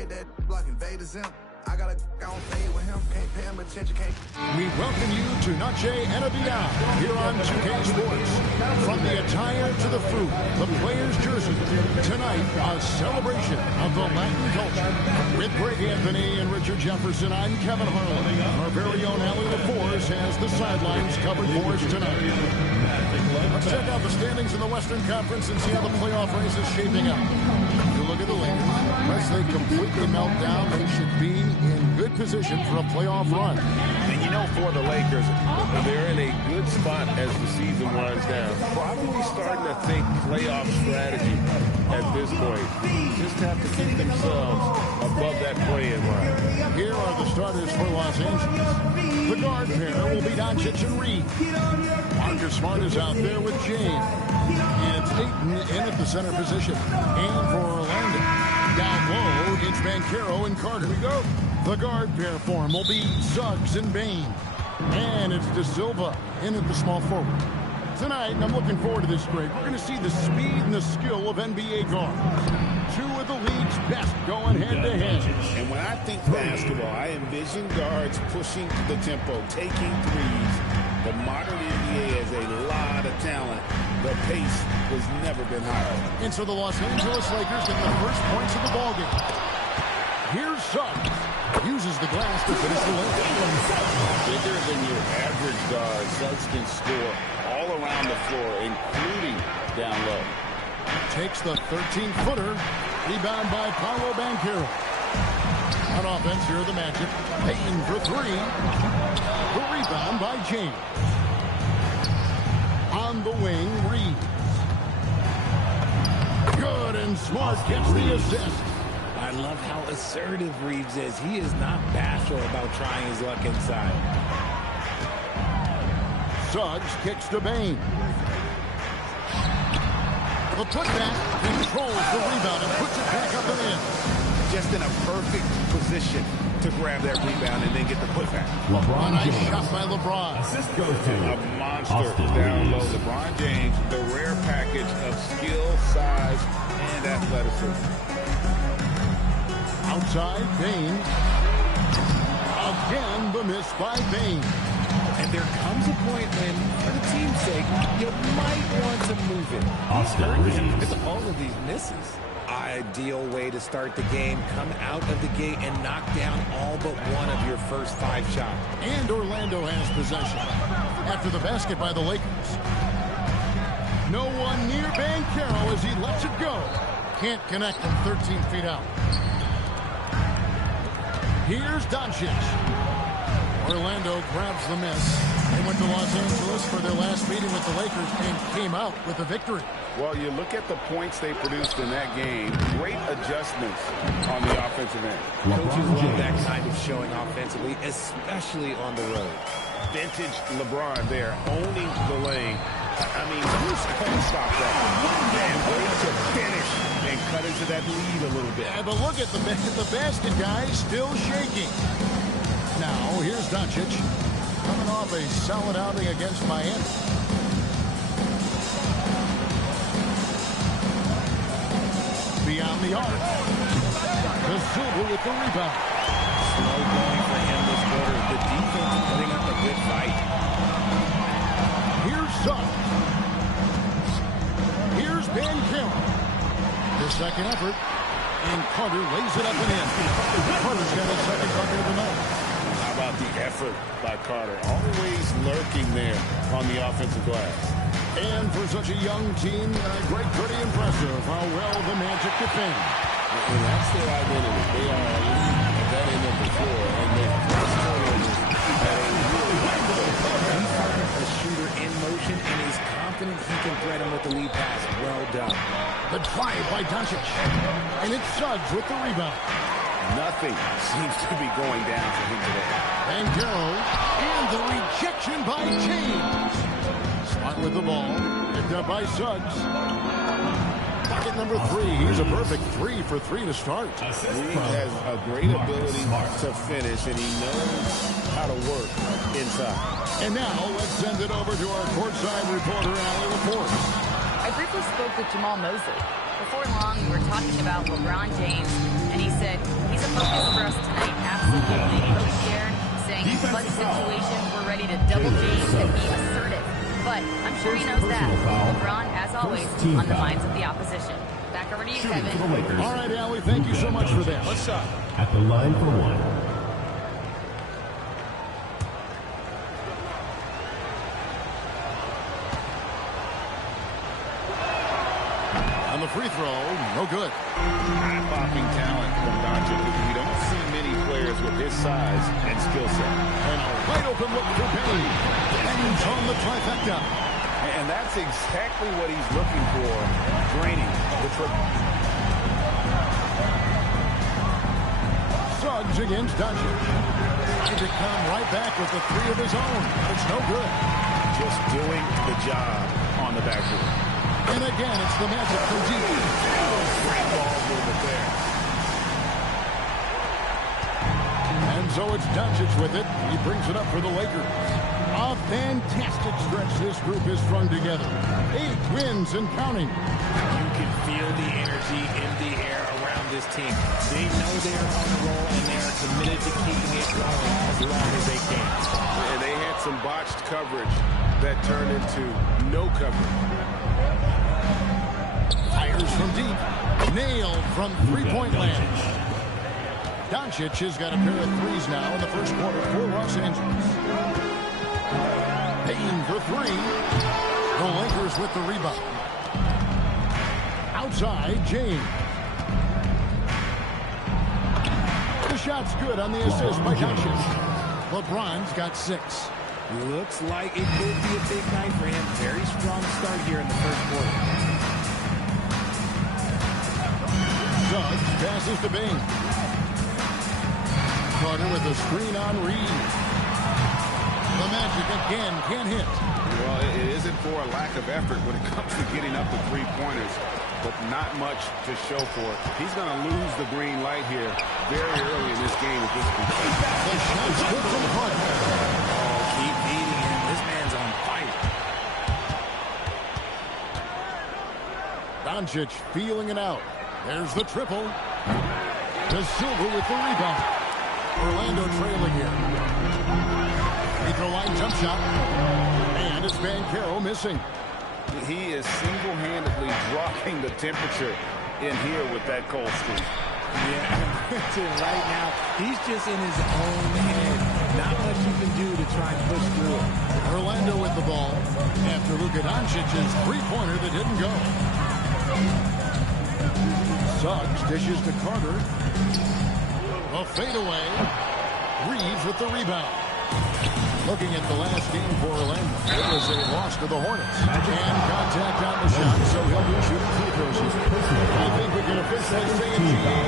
Fade that like Invaders Zim. I gotta go and fade with him. Can't pay him attention, can't. We welcome you to Noche Enabia here on 2K Sports. From the attire to the food, the player's jersey. Tonight, a celebration of the Latin culture. With Greg Anthony and Richard Jefferson, I'm Kevin Harlan. Our very own Allie LaForce has the sidelines covered for us tonight. Let's check out the standings in the Western Conference and see how the playoff race is shaping up. You look at the Lakers. Unless they completely melt down, they should be in good position for a playoff run. And you know, for the Lakers, they're in a good spot as the season winds down. Probably starting to think playoff strategy at this point. Just have to keep themselves above that play-in line. Here are the starters for Los Angeles. The guard pair will be Doncic and Reed. Marcus Smart is out there with James. And it's Ayton in at the center position. And for Orlando, down low, it's Banchero and Carter. Here we go. The guard pair form will be Suggs and Bane. And it's De Silva in at the small forward. Tonight, and I'm looking forward to this, Greg, we're going to see the speed and the skill of NBA guards. Two of the league's best going head-to-head. And when I think basketball, I envision guards pushing the tempo, taking threes. The modern NBA has a lot of talent. The pace has never been higher. And so the Los Angeles Lakers get the first points of the ballgame. Here's Suggs. Uses the glass to finish the lane. Bigger than your average guard, Suggs can score all around the floor, including down low. Takes the 13-footer. Rebound by Paolo Banchero. On offense, here are the Magic. Payton for three. The rebound by James. On the wing, Reed. Good, and Smart gets the assist. I love how assertive Reeves is. He is not bashful about trying his luck inside. Suggs kicks to Bane. The putback controls the rebound and puts it back up and in. Just in a perfect position to grab that rebound and then get the putback. LeBron nice shot by LeBron. Assist goes to A monster Austin down low. Reeves. LeBron James, the rare package of skill, size, and athleticism. Outside, Bane. Again, the miss by Bane. And there comes a point when, for the team's sake, you might want to move it. Austin Reeves. With all of these misses. Ideal way to start the game. Come out of the gate and knock down all but one of your first 5 shots. And Orlando has possession. After the basket by the Lakers. No one near Banchero as he lets it go. Can't connect from 13 feet out. Here's Doncic. Orlando grabs the miss. They went to Los Angeles for their last meeting with the Lakers and came out with a victory. Well, you look at the points they produced in that game. Great adjustments on the offensive end. Coaches love that kind of showing offensively, especially on the road. Vintage LeBron there, owning the lane. I mean, who's going to stop that? And wait to finish and cut into that lead a little bit. Yeah, but look at the basket guy still shaking. Now, here's Doncic coming off a solid outing against Miami. Beyond the arc. De Silva with the rebound. Slow going for him this quarter. The defense putting up a good fight. Here's Suggs. Here's Banchero. The second effort. And Carter lays it up and in. Carter's got his second bucket of the night. How about the effort by Carter? Always lurking there on the offensive glass. And for such a young team, Greg, pretty impressive how well the Magic defend. And that's their identity. They are a vet in there before, and they're He found a shooter in motion and is confident he can thread him with the lead pass. Well done. The drive by Doncic. And it's Suggs with the rebound. nothing seems to be going down for him today. Banchero and the rejection by James. Smart with the ball. Picked up by Suggs. Bucket number 3. He's a perfect 3 for 3 to start. Reed has a great ability to finish, and he knows how to work inside. And now let's send it over to our courtside reporter, Allie LaForce. I briefly spoke with Jamal Mosley. Before long, we were talking about LeBron James, and he said he's signaling really scared, saying in clutch situations we're ready to double team and be assertive. But I'm sure he knows that. LeBron, as always, on the minds of the opposition. Back over to you, Kevin. All right, Allie, thank you so much for that. What's up? At the line for one. On the free throw, no good. Eye-popping talent from Doncic. We don't see many players with his size and skill set. And a wide open look for Payne. Ends on the trifecta. And that's exactly what he's looking for, draining the triple. Suggs against Doncic. Trying to come right back with the three of his own. It's no good. Just doing the job on the backboard. And again, it's the Magic from deep. Great ball movement there. And so it's Doncic with it. He brings it up for the Lakers. A fantastic stretch this group has strung together. 8 wins and counting. You can feel the energy in the air around this team. They know they are on a roll, and they are committed to keeping it going as long as they can. And they had some botched coverage that turned into no coverage. Fires from deep. Nailed from three-point land. Doncic has got a pair of threes now in the first quarter for Los Angeles. Payne for three. The Lakers with the rebound. Outside, James. The shot's good on the assist by Doncic. LeBron's got 6. Looks like it could be a big night for him. Very strong start here in the first quarter. Suggs passes to Bane. Carter with a screen on Reed. The Magic again can't hit. Well, it isn't for a lack of effort when it comes to getting up the three-pointers, but not much to show for it. He's going to lose the green light here very early in this game if this continues. The shot's good from Carter. Oh, keep beating him. This man's on fire. Doncic feeling it out. There's the triple. De Silva with the rebound. Orlando trailing here. Free throw line jump shot. And it's Banchero missing. He is single-handedly dropping the temperature in here with that cold streak. Yeah, right now, he's just in his own head. Not much you can do to try and push through it. Orlando with the ball after Luka Doncic's three-pointer that didn't go. Suggs dishes to Carter. A fadeaway. Reeves with the rebound. Looking at the last game for Orlando, it was a loss to the Hornets. And contact on the shot, so he'll be shooting free throws here. I think we can officially say it.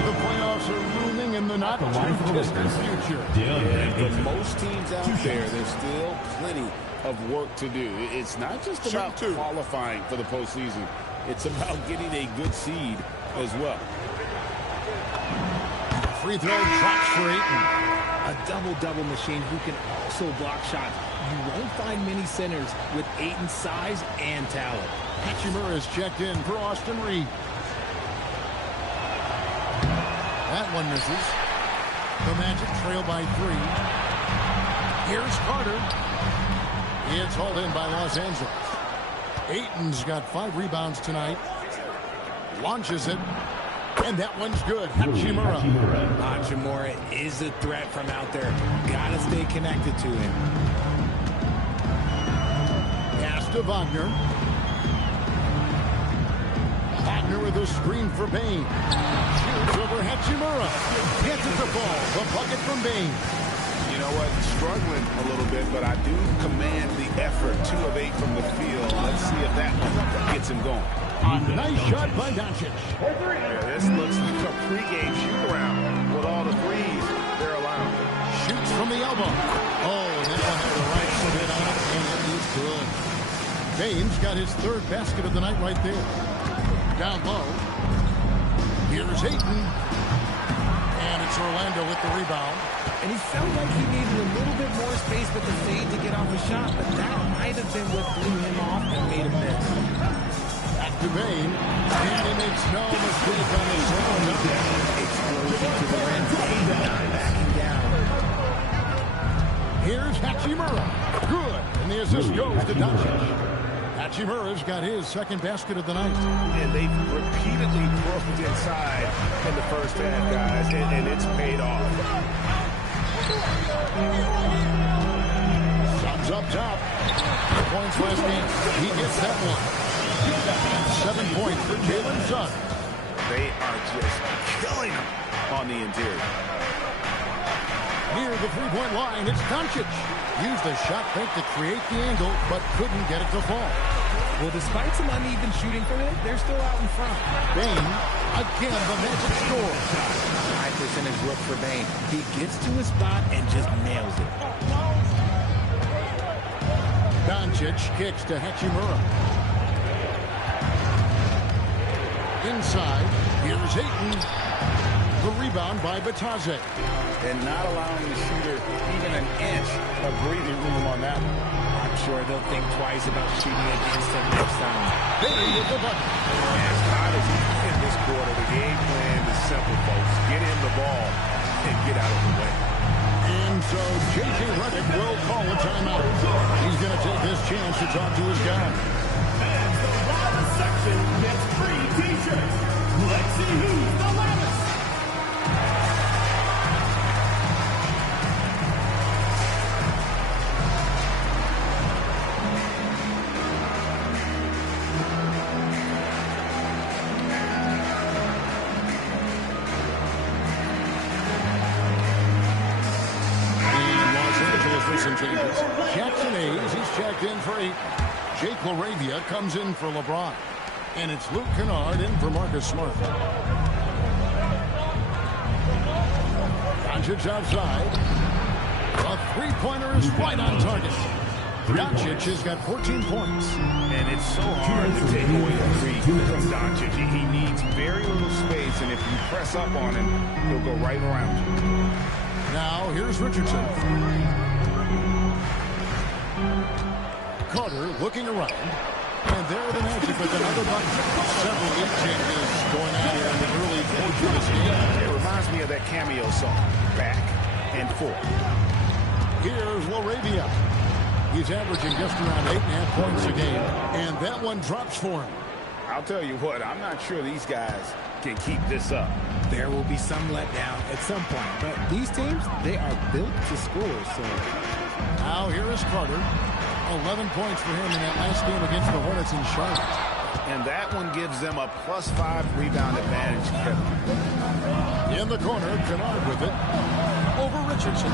The playoffs are looming in the not-too-distant future. And for most teams out there, there's still plenty of work to do. It's not just about qualifying for the postseason. It's about getting a good seed as well. Free throw drops for Ayton. A double-double machine who can also block shots. You won't find many centers with Ayton's size and talent. Hachimura is checked in for Austin Reed. That one misses. The Magic trail by 3. Here's Carter. It's hauled in by Los Angeles. Ayton's got 5 rebounds tonight. Launches it. And that one's good. Hachimura. Hachimura is a threat from out there. Gotta stay connected to him. Pass to Wagner. Wagner with a screen for Bane. Shoots over Hachimura. Passes the ball. The bucket from Bane. You know what? Struggling a little bit, but I do command the effort. 2 of 8 from the field. Let's see if that gets him going. A nice shot by Doncic. Yeah, this looks like a pregame shoot-around with all the threes they're allowing. Shoots from the elbow. Oh, and that one had the right spin on it, and it is good. Baines got his 3rd basket of the night right there. Down low. Here's Ayton. And it's Orlando with the rebound. And he felt like he needed a little bit more space with the fade to get off a shot, but that might have been what threw him off and made him miss. To Bane, and he makes no mistake on the second. Explosion to the rim. Backing down. Hachimura. Good. And the assist goes to Doncic. Hachimura's got his second basket of the night. And they've repeatedly broken inside in the first half, guys, and it's paid off. Suns up top. Points last game. He gets that one. 7 points for Jalen Suggs. They are just killing him on the interior. Near the three-point line, it's Doncic. Used a shot fake to create the angle, but couldn't get it to fall. Well, despite some uneven shooting for him, they're still out in front. Bane, again, the Magic score. High percentage look for Bane. He gets to his spot and just nails it. Doncic kicks to Hachimura. Inside, here's Ayton. The rebound by Bitadze. And not allowing the shooter even an inch of breathing room on that one. I'm sure they'll think twice about shooting against him next time. Bane with the bucket. As hot as he's in this quarter, the game plan is simple, folks. Get him the ball and get out of the way. And so J.J. Redick will call a timeout. He's going to take this chance to talk to his guys. And the Loudest section gets free t-shirts. Let's see who's the loudest. Some changes. Jackson Hayes, he's checked in for 8. Jake LaRavia comes in for LeBron. And it's Luke Kennard in for Marcus Smart. Doncic outside. A three-pointer is right on target. Doncic has got 14 points. And it's so hard to take away the three from Doncic. He needs very little space, and if you press up on him, he'll go right around you. Now, here's Richardson. Carter looking around. And there are the Magic with another bucket. Several lead changes going on here in the early portion of this game. It reminds me of that cameo song, Back and Forth. Here's LaRavia. He's averaging just around 8.5 points a game. And that one drops for him. I'll tell you what, I'm not sure these guys can keep this up. There will be some letdown at some point, but these teams, they are built to score. So now here is Carter. 11 points for him in that last game against the Hornets in Charlotte. And that one gives them a +5 rebound advantage, Kevin. In the corner, Kennard with it. Over Richardson.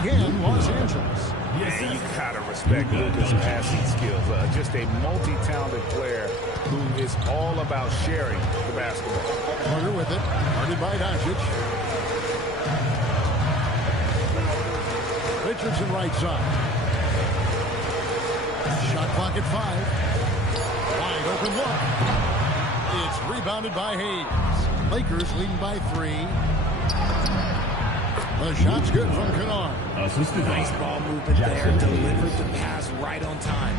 Again, Los Angeles. Yeah, you gotta respect Luka's passing skills. Just a multi-talented player who is all about sharing the basketball. Carter with it. Guarded by Doncic. Richardson right side. Shot clock at 5. Wide open look. It's rebounded by Hayes. Lakers leading by 3. The shot's good from Kennard. Nice ball movement there. Delivered the pass right on time.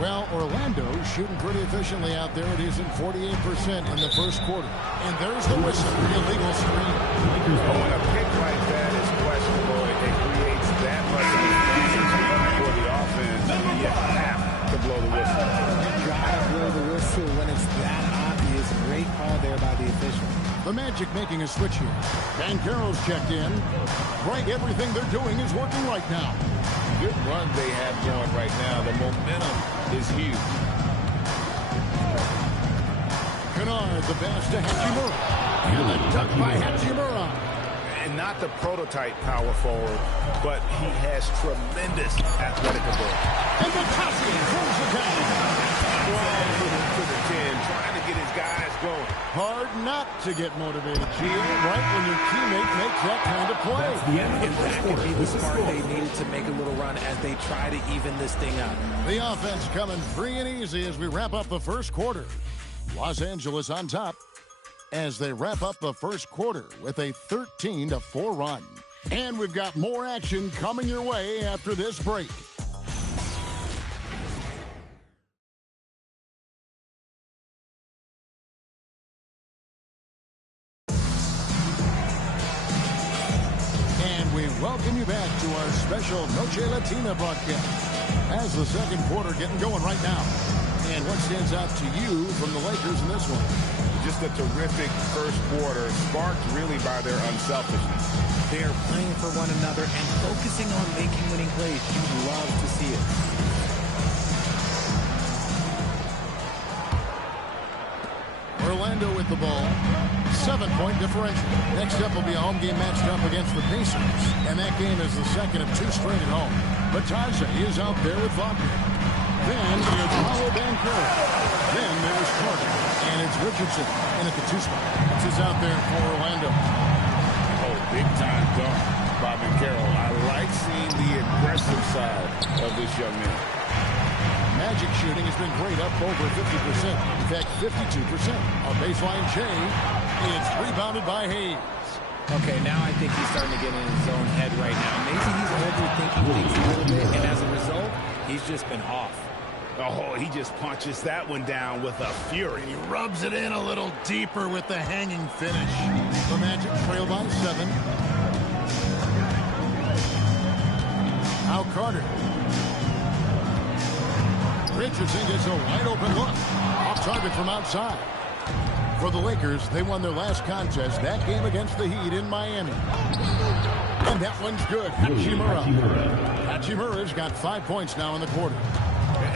Well, Orlando's shooting pretty efficiently out there. It is at 48% in the first quarter. And there's the whistle. The illegal screen. When a pick like that is questionable, it creates that much of an advantage for the offense. You have to blow the whistle. You gotta blow the whistle when it's that obvious. Great call there by the official. The Magic making a switch here. Banchero's checked in. Right, everything they're doing is working right now. Good run they have going right now. The momentum is huge. Kennard, the pass to Hachimura. And the dunk by Hachimura. And not the prototype power forward, but he has tremendous athletic ability. And Bitadze throws it down. To the 10, trying to get his guys going. Hard not to get motivated, Gio, right when your teammate makes that kind of play. And that could be the spark they needed to make a little run as they try to even this thing up. The offense coming free and easy as we wrap up the first quarter. Los Angeles on top as they wrap up the first quarter with a 13-4 run. And we've got more action coming your way after this break. welcome you back to our special Noche Latina broadcast. As the second quarter getting going right now. And what stands out to you from the Lakers in this one? Just a terrific first quarter, sparked really by their unselfishness. They are playing for one another and focusing on making winning plays. You love to see it. Orlando with the ball. 7-point differential. Next up will be a home game matched up against the Pacers. And that game is the second of 2 straight at home. Batadze is out there with Wagner. Then it's Paolo Banchero. Then there's Carter. And it's Richardson in at the 2 spot. This is out there for Orlando. Oh, big time dunk by Banchero. I like seeing the aggressive side of this young man. Magic shooting has been great, up over 50%. In fact, 52%. On baseline, Jay. It's rebounded by Hayes. Okay, now I think he's starting to get in his own head right now. Maybe he's overthinking things a little bit, and as a result, he's just been off. Oh, he just punches that one down with a fury. He rubs it in a little deeper with the hanging finish. The Magic trail by 7. Now Carter. Richardson gets a wide open look. Off target from outside. For the Lakers, they won their last contest, that game against the Heat in Miami. And that one's good. Hachimura. Hachimura's got 5 points now in the quarter.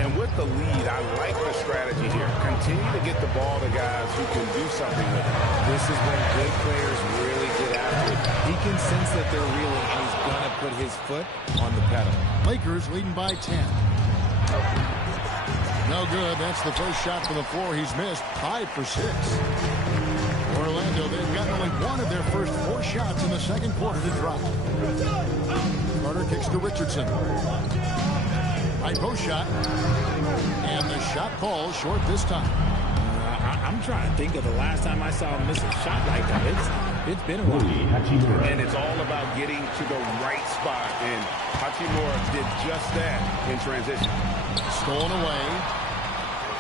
And with the lead, I like the strategy here. Continue to get the ball to guys who can do something with it. This is when good players really get after it. He can sense that they're reeling, and he's going to put his foot on the pedal. Lakers leading by 10. No good. That's the first shot for the floor he's missed. 5 for 6. Orlando, they've got only one of their first 4 shots in the second quarter to drop. Carter kicks to Richardson. High post shot. And the shot falls short this time. I'm trying to think of the last time I saw him miss a shot like that. It's been a while. And it's all about getting to the right spot. And Hachimura did just that in transition. Stolen away.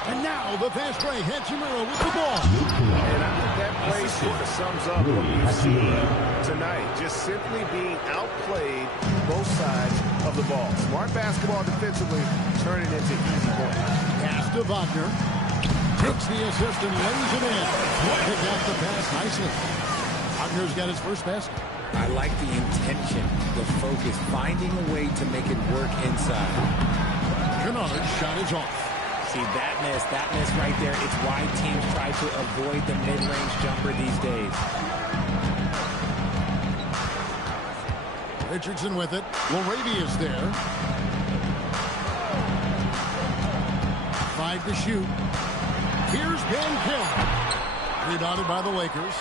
And now the fast break. Hachimura with the ball. And I think that play sort of sums up what we've seen tonight. Just simply being outplayed both sides of the ball. Smart basketball defensively, turning into easy points. Pass to Wagner. Takes the assist and lays it in. Picked out the pass nicely. Wagner's got his first basket. I like the intention, the focus, finding a way to make it work inside. Kennard's shot is off. See, that miss right there, it's why teams try to avoid the mid-range jumper these days. Richardson with it. LaRavia's there. 5 to shoot. Here's Banchero. Rebounded by the Lakers.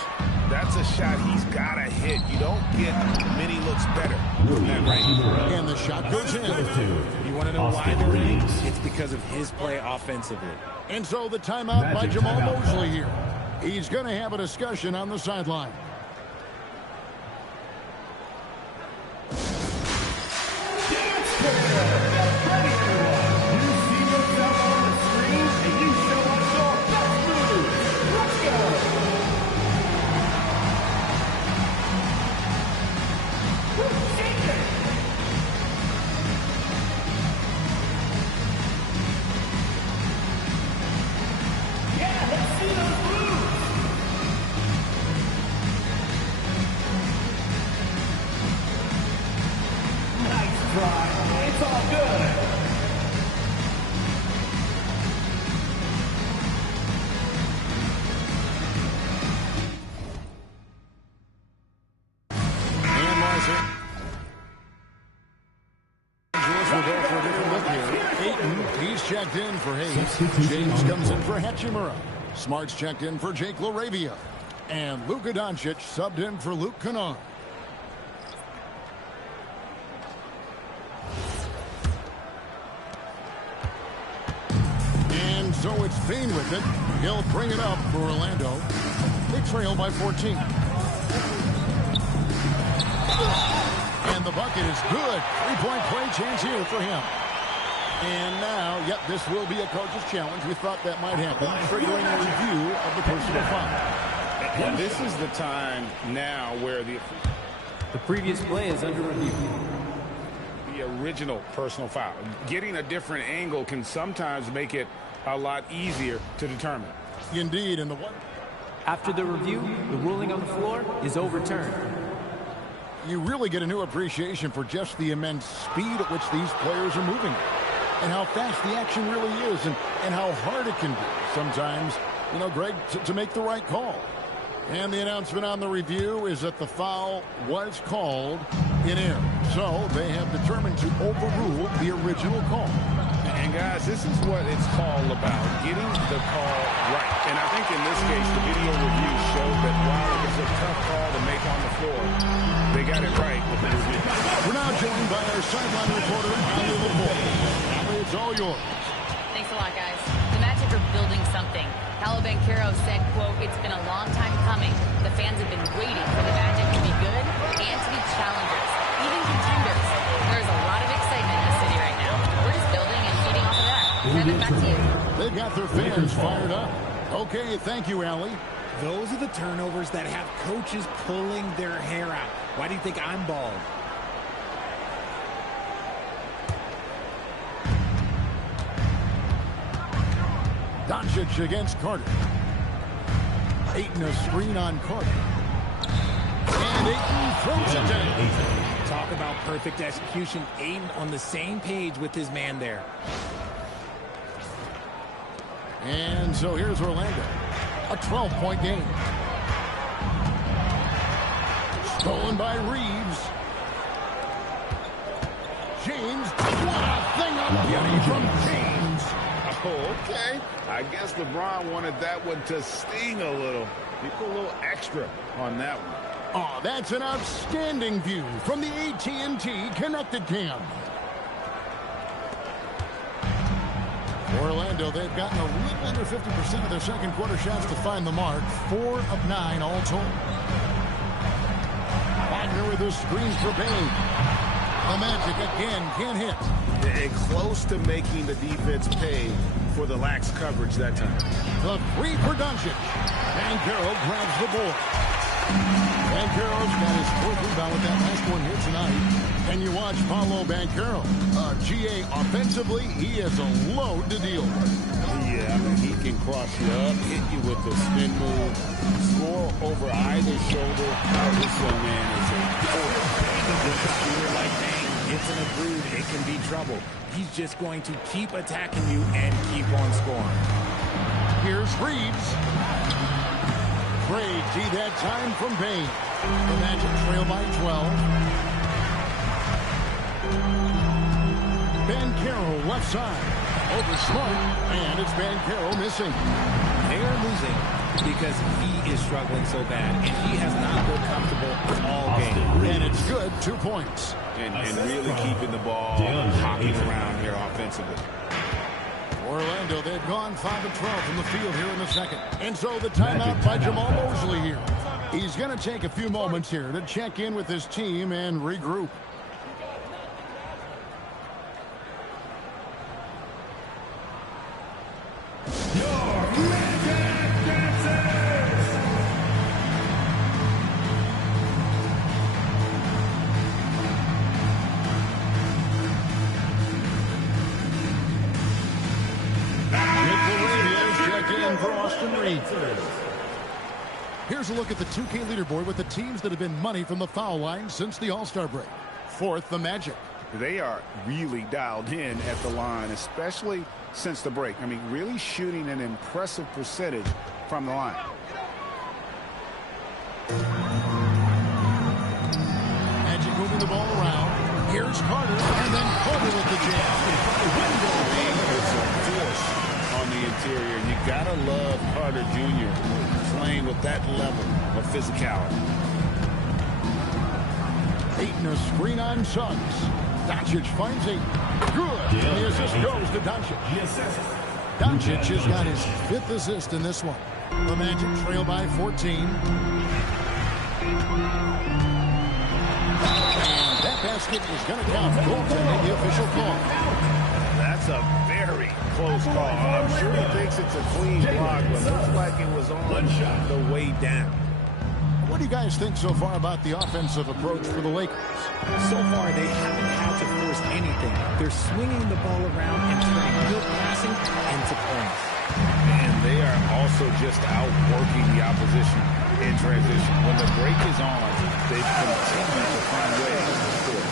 That's a shot he's got to hit. You don't get many looks better than that right here. And the shot goes in. You want to know why they're in? It's because of his play offensively. And so the timeout by Jamal Mosley here. He's going to have a discussion on the sideline. Checked in for Hayes. James comes in for Hachimura. Smart's checked in for Jake LaRavia. And Luka Doncic subbed in for Luke Kennard. And so it's Payne with it. He'll bring it up for Orlando. They trail by 14. And the bucket is good. 3-point play chance here for him. And now, yep, this will be a coach's challenge. We thought that might happen, triggering a review of the personal foul. And this is the time now where the The previous play is under review. The original personal foul. Getting a different angle can sometimes make it a lot easier to determine. Indeed, and the one. After the review, the ruling on the floor is overturned. You really get a new appreciation for just the immense speed at which these players are moving and how fast the action really is and how hard it can be sometimes, you know, Greg, to make the right call. And the announcement on the review is that the foul was called in error. So they have determined to overrule the original call. And guys, this is what it's all about, getting the call right. And I think in this case, the video review showed that while it was a tough call to make on the floor, they got it right with the review. We're now joined by our sideline reporter, Ali LaPorte. Ali, it's all yours. Thanks a lot, guys. The Magic are building something. Paolo Banchero said, quote, "It's been a long time coming. The fans have been waiting for the Magic to be good and to be challengers, even contenders. There's a lot of excitement in the city right now. We're just building and feeding off of that." Kevin, back to you. They've got their fans fired up. Okay, thank you, Ali. Those are the turnovers that have coaches pulling their hair out. Why do you think I'm bald? Doncic against Carter. Ayton a screen on Carter. And Ayton throws it down. Talk about perfect execution. Ayton on the same page with his man there. And so here's Orlando. A 12-point game. Stolen by Reeves. James. What a thing of beauty from James. Oh, okay. I guess LeBron wanted that one to sting a little. He put a little extra on that one. Oh, that's an outstanding view from the AT&T Connected Cam. Orlando, they've gotten a little under 50% of their second quarter shots to find the mark. 4 of 9 all told. Wagner with a screen for Bain. The Magic again can't hit. And close to making the defense pay for the lax coverage that time. The three for Doncic. Banchero grabs the board. Banchero's got his fourth rebound with that last one here tonight. And you watch Paolo Banchero. GA offensively, he has a load to deal with. Yeah, I mean, he can cross you up, hit you with the spin move, score over either shoulder. This young man is a Shooter like Bang hits in a groove, it can be trouble. He's just going to keep attacking you and keep on scoring. Here's Reeves. Great D that time from Bain. The Magic trail by 12. Banchero left side. Over Smart. And it's Banchero missing. They are losing because he is struggling so bad, and he has not looked comfortable all game. And it's good. 2 points. and really keeping the ball hopping around here offensively. Orlando, they've gone 5 of 12 from the field here in the second. And so the timeout by Jamal Mosley here. He's going to take a few moments here to check in with his team and regroup. Here's a look at the 2K leaderboard with the teams that have been money from the foul line since the All-Star break. Fourth, the Magic. They are really dialed in at the line, especially since the break. I mean, really shooting an impressive percentage from the line. Magic moving the ball around. Here's Carter, and then Carter with the jam. It's a force on the interior. You gotta love Carter Jr. playing with that level of physicality. Ayton a screen on Suggs. Doncic finds Ayton. Good. And the assist goes to Doncic. Doncic has got his 5th assist in this one. The Magic trail by 14. And that basket is going to count. Goaltending, the official call. That's a very close call. I'm sure he thinks it's a clean block, but looks like it was on the way down. What do you guys think so far about the offensive approach for the Lakers? So far, they haven't had to force anything. They're swinging the ball around and turning good passing into points. And they are also just outworking the opposition in transition. When the break is on, they've continued to find ways to score.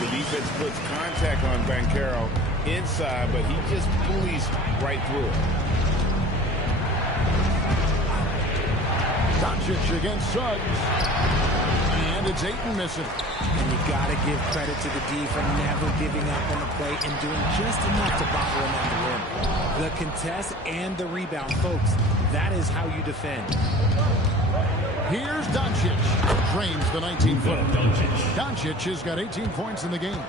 The defense puts contact on Banchero inside, but he just bullies right through it. Doncic against Suggs. And it's Ayton missing. And you got to give credit to the D for never giving up on the play and doing just enough to bother him on the rim. The contest and the rebound, folks, that is how you defend. Here's Doncic. Drains the 19-footer. Doncic has got 18 points in the game.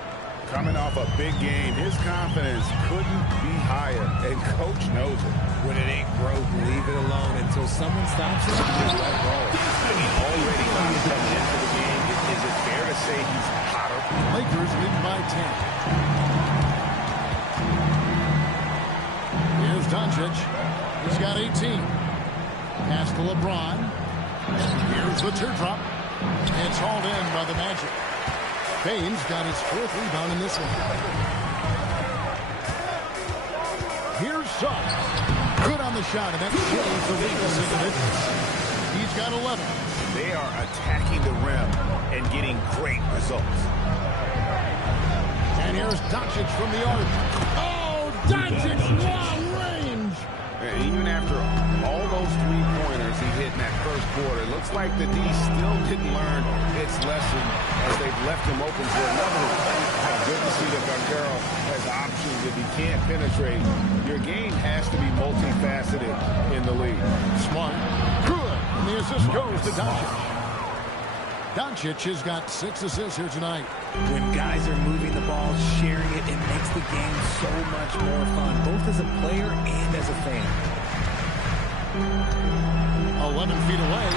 Coming off a big game, his confidence couldn't be higher, and Coach knows it. When it ain't broke, leave it alone until someone stops it. Just let it roll. Already coming into the game, is it fair to say he's hotter? Lakers leading by 10. Here's Doncic. He's got 18. Pass to LeBron. Here's the teardrop. It's hauled in by the Magic. Baines got his 4th rebound in this one. Here's Suggs. Good on the shot, and that shows the Lakers into this. He's got 11. They are attacking the rim and getting great results. And here's Doncic from the arc. Oh, Doncic, long range. Even after all those three-pointers he hit in that first quarter, it looks like the D still didn't learn its lesson as they've left him open for another. Good to see that Banchero has options if he can't penetrate. Your game has to be multifaceted in the league. Smart. Good. And the assist goes to Doncic. Doncic has got 6 assists here tonight. When guys are moving the ball, sharing it, it makes the game so much more fun, both as a player and as a fan. 11 feet away.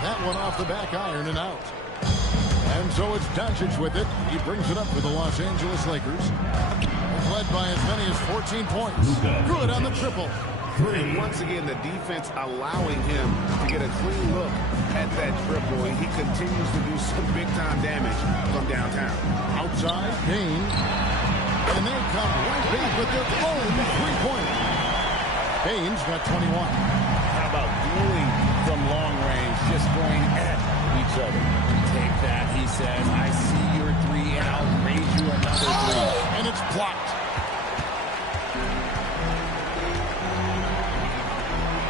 That one off the back iron and out. And so it's Doncic with it. He brings it up for the Los Angeles Lakers. Led by as many as 14 points. Good on the triple. And once again, the defense allowing him to get a clean look at that triple, and he continues to do some big-time damage from downtown. Outside, Payne. And they come right back with their own three-pointer. Payne's got 21. How about dueling from long range, just going at each other? Take that, he says. I see your 3, and I'll raise you another 3. And it's blocked.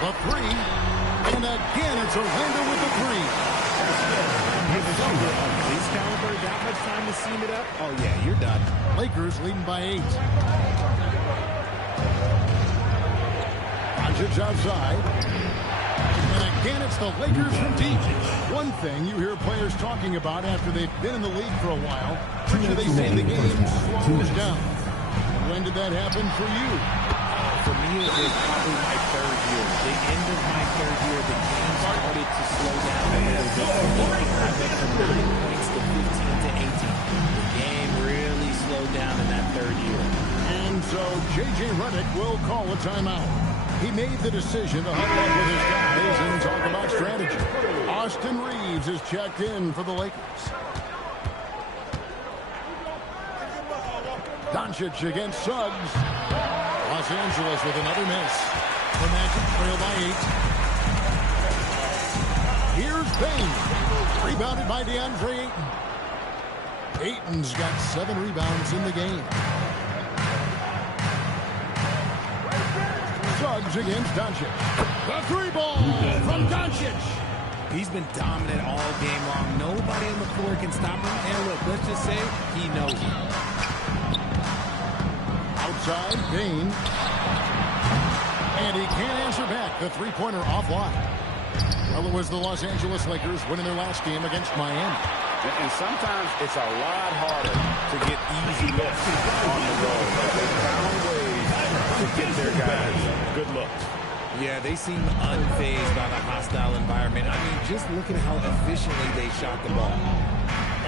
The 3, and again it's Orlando with the 3. This caliber, that much time to seam it up? Oh yeah, you're done. Lakers leading by 8. Doncic outside. And again it's the Lakers from deep. One thing you hear players talking about after they've been in the league for a while, they say the game slows down. When did that happen for you? For me, it was probably my 3rd year. The end of my 3rd year, the game started to slow down a little bit. I went from 9 points to 15 to 18. The game really slowed down in that 3rd year. And so J.J. Redick will call a timeout. He made the decision to huddle up with his guys and talk about strategy. Austin Reeves is checked in for the Lakers. Doncic against Suggs. Los Angeles with another miss. The Magic trail by 8. Here's Payne. Rebounded by DeAndre Ayton. Ayton's got 7 rebounds in the game. Suggs against Doncic. The 3-ball from Doncic. He's been dominant all game long. Nobody on the floor can stop him. And look, let's just say he knows it. Outside, Payne. And he can't answer back. The 3-pointer offline. Well, it was the Los Angeles Lakers winning their last game against Miami. And sometimes it's a lot harder to get easy looks on the road. But they found ways to get their guys good looks. Yeah, they seem unfazed by the hostile environment. I mean, just look at how efficiently they shot the ball.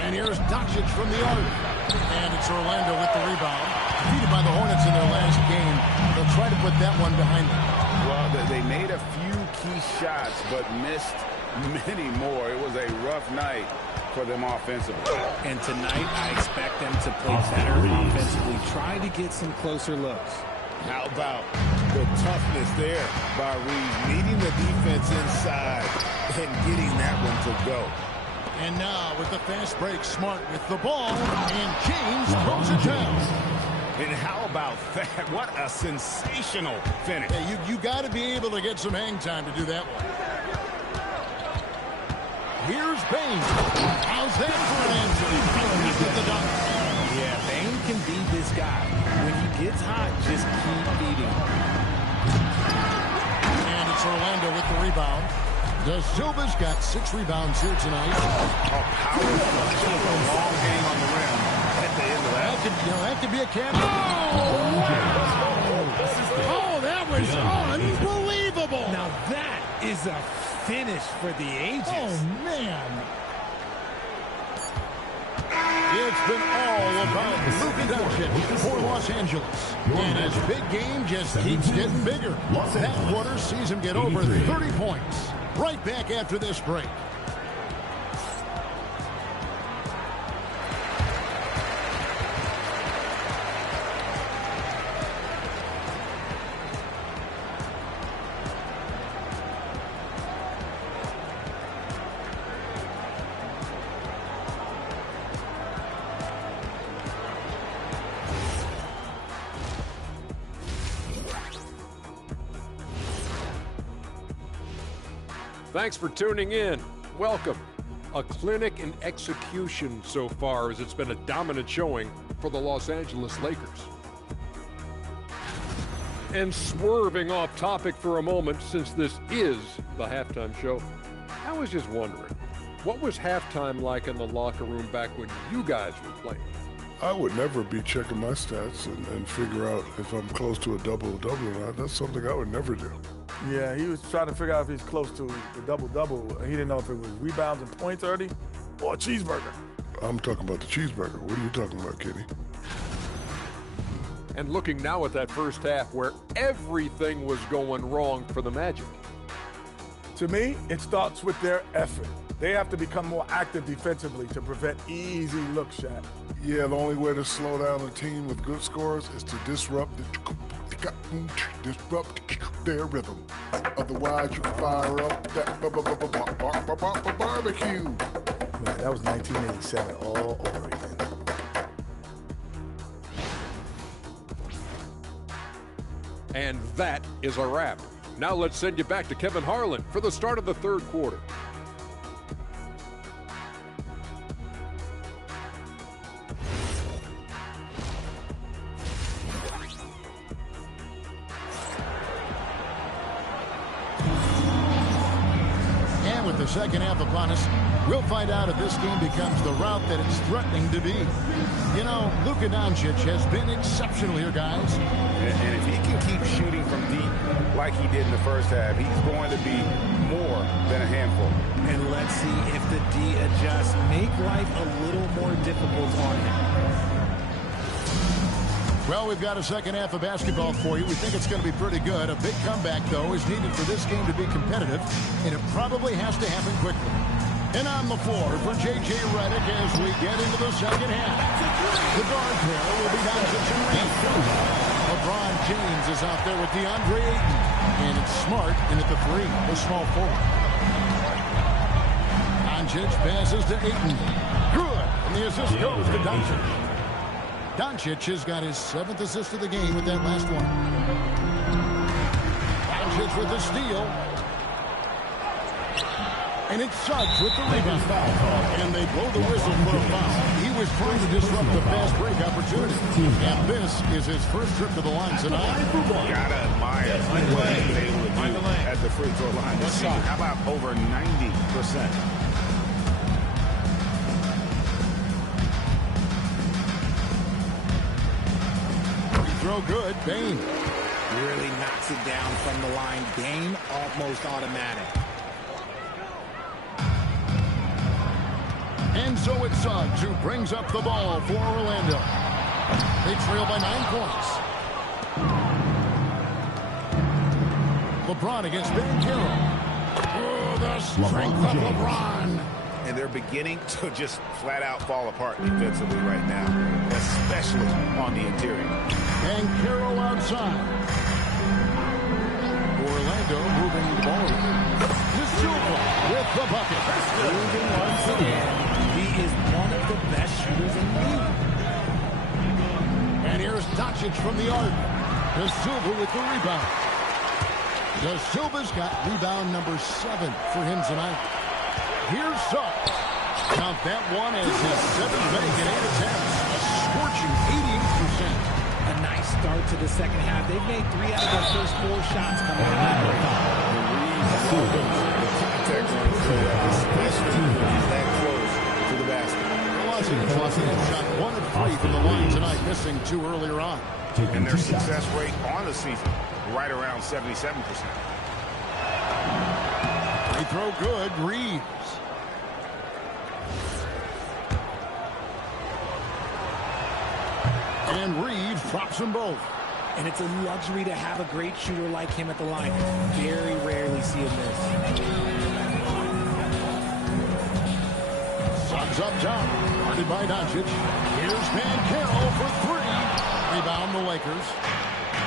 And here's Doncic from the arc. And it's Orlando with the rebound. Defeated by the Hornets in their last game. They'll try to put that one behind them. Well, they made a few key shots, but missed many more. It was a rough night for them offensively. And tonight, I expect them to play better offensively. Try to get some closer looks. How about the toughness there by Reeves, meeting the defense inside and getting that one to go. And now with the fast break, Smart with the ball, and James throws it down. And how about that? What a sensational finish. Hey, you got to be able to get some hang time to do that one. Here's Bane. How's that for an answer? He's with the dunk. Yeah, Bane can be this guy. When he gets hot, just keep feeding. And it's Orlando with the rebound. Da Silva's got 6 rebounds here tonight. A powerful, a long game on the rim at the end of that. That could be a cap. Oh, wow! Oh, that was unbelievable. Now that is a finish for the ages. Oh, man. It's been all about Luka Doncic for Los Angeles. And his big game just keeps getting bigger. That quarter sees him get over 30 points. Right back after this break. Thanks for tuning in. Welcome. A clinic in execution so far, as it's been a dominant showing for the Los Angeles Lakers. And swerving off topic for a moment, since this is the halftime show, I was just wondering, what was halftime like in the locker room back when you guys were playing? I would never be checking my stats and figure out if I'm close to a double-double or not. That's something I would never do. Yeah, he was trying to figure out if he's close to the double-double. He didn't know if it was rebounds and points early or a cheeseburger. I'm talking about the cheeseburger. What are you talking about, Kenny? And looking now at that first half where everything was going wrong for the Magic. To me, it starts with their effort. They have to become more active defensively to prevent easy look shots. Yeah, the only way to slow down a team with good scores is to disrupt their rhythm. Otherwise, you fire up that barbecue. Man, that was 1987 all over again. And that is a wrap. Now let's send you back to Kevin Harlan for the start of the third quarter. The second half upon us, we'll find out if this game becomes the route that it's threatening to be. You know, Luka Doncic has been exceptional here, guys. And if he can keep shooting from deep like he did in the first half, he's going to be more than a handful. And let's see if the D adjusts, make life a little more difficult on him. Well, we've got a second half of basketball for you. We think it's going to be pretty good. A big comeback, though, is needed for this game to be competitive, and it probably has to happen quickly. And on the floor for J.J. Redick as we get into the second half. The guard pair will be Doncic and Reeves. LeBron James is out there with DeAndre Ayton, and it's Smart in at the 3, the small forward. Doncic passes to Ayton. Good, and the assist goes to Doncic. Doncic has got his 7th assist of the game with that last one. Doncic with the steal. And it's Suggs with the rebound. And they blow the whistle for a foul. He was trying to disrupt the fast break opportunity. And this is his first trip to the line tonight. Gotta admire what he's been able to do at the free throw line this season. How about over 90%? Throw good, Bane. Really knocks it down from the line. Game almost automatic. And so it's Suggs who brings up the ball for Orlando. They trail by 9 points. LeBron against Banchero. Oh, the LeBron. And they're beginning to just flat out fall apart defensively right now, especially on the interior. And Carroll outside. Orlando moving the ball. De Silva with the bucket. Moving once again. He is one of the best shooters in the league. And here's Doncic from the arc. De Silva with the rebound. De Silva's got rebound number 7 for him tonight. Here's Suggs. Count that one as his 7th make in 8 attempts. A scorching 88%. A nice start to the second half. They've made 3 out of their first 4 shots coming out of that Especially when he's that close to the basket. Washington shot 1 of 3 from the line tonight, missing 2 earlier on. And their success rate on the season, right around 77%. Free throw good, Reeves. And Reeves drops them both. And it's a luxury to have a great shooter like him at the line. Very rarely see him miss. Suggs up top, guarded by Doncic. Here's Banchero for 3. Rebound the Lakers.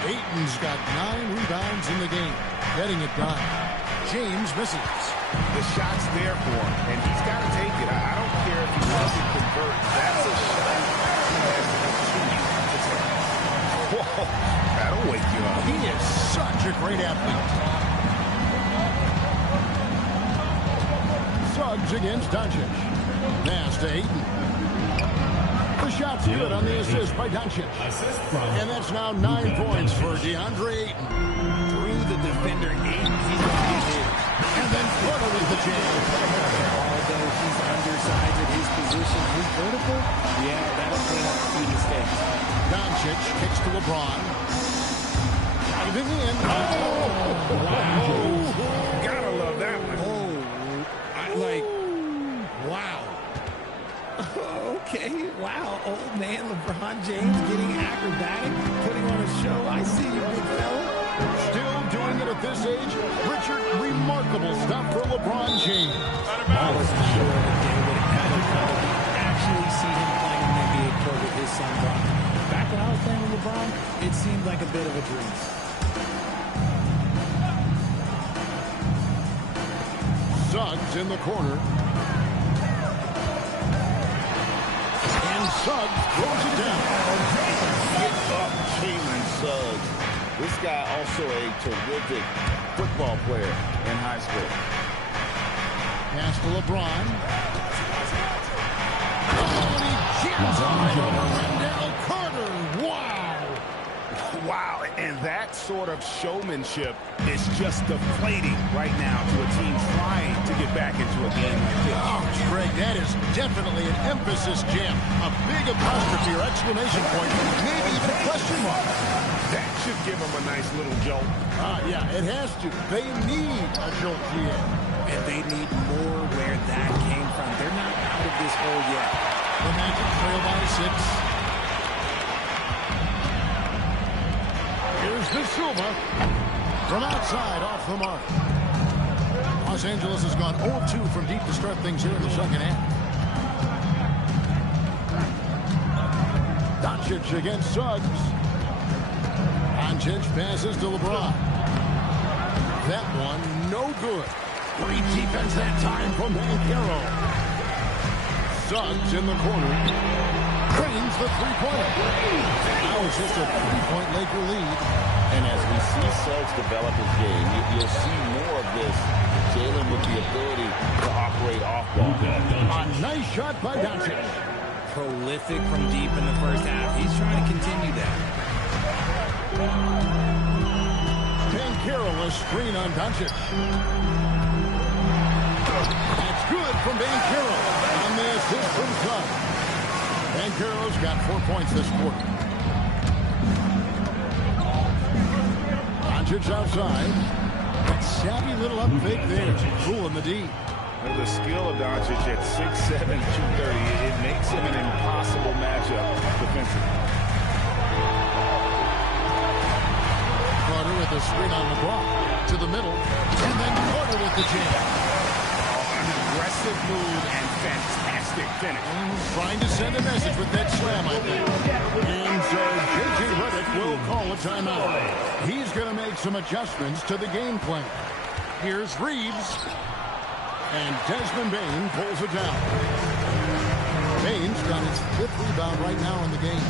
Ayton's got 9 rebounds in the game, getting it done. James misses. The shot's there for him, and he's got to take it. I don't care if he doesn't convert. That's a shot he has to continue to take. Whoa, that'll wake you up. He is such a great athlete. Suggs against Doncic. Pass to Ayton. The shot's good on the assist by Doncic. And that's now 9 points for DeAndre Ayton. Through the defender, Ayton, he's going to get hit. And then Porter with the jam. Although he's undersized at his position, his vertical, yeah, that'll clean up a few mistakes. Doncic kicks to LeBron. Driving in. Gotta love that one. Wow. Okay, wow. Old man LeBron James getting acrobatic, putting on a show. I see you, big fella. Still doing it at this age. Richard, remarkable stuff for LeBron James. I wasn't sure of it, David. Actually see him playing in the NBA court with his son, Bron. Back when I was playing with LeBron, it seemed like a bit of a dream. Suggs in the corner. And Suggs throws it down. Get up, Jalen Suggs. This guy also a terrific football player in high school. Pass to LeBron. Oh, he jams on over Wendell Carter. Wow. Wow, and that sort of showmanship is just deflating right now to a team trying to get back into a game like this. Oh, Greg, that is definitely an emphasis jam. A big apostrophe or exclamation point, maybe even a question mark. That should give them a nice little jolt. Yeah, it has to. They need a jolt here. And they need more where that came from. They're not out of this hole yet. The Magic trail by 6. Here's De Silva from outside off the mark. Los Angeles has gone 0-2 from deep to start things here in the second half. Doncic against Suggs. Doncic passes to LeBron. That one no good. Great defense that time from Banchero. Suggs in the corner. Cranes the three-pointer. Now it's just a 3-point Laker lead. And as we see Suggs develop his game, you'll see more of this. Jalen with the ability to operate off ball. A nice shot by Doncic. Prolific from deep in the first half. He's trying to continue that. Banchero, a screen on Doncic. That's good from Banchero. On the assist from Suggs. Banchero's got 4 points this quarter. Doncic outside. That savvy little up fake there. Fooling the D. The skill of Doncic at 6'7", 230, it makes him an impossible matchup defensively. Carter with a screen on LeBron. To the middle. And then Carter with the jam. aggressive move and fantastic finish. Trying to send a message with that slam, I think. And so J.J. Redick will call a timeout. He's going to make some adjustments to the game plan. Here's Reeves. And Desmond Bane pulls it down. Bane's got his 5th rebound right now in the game.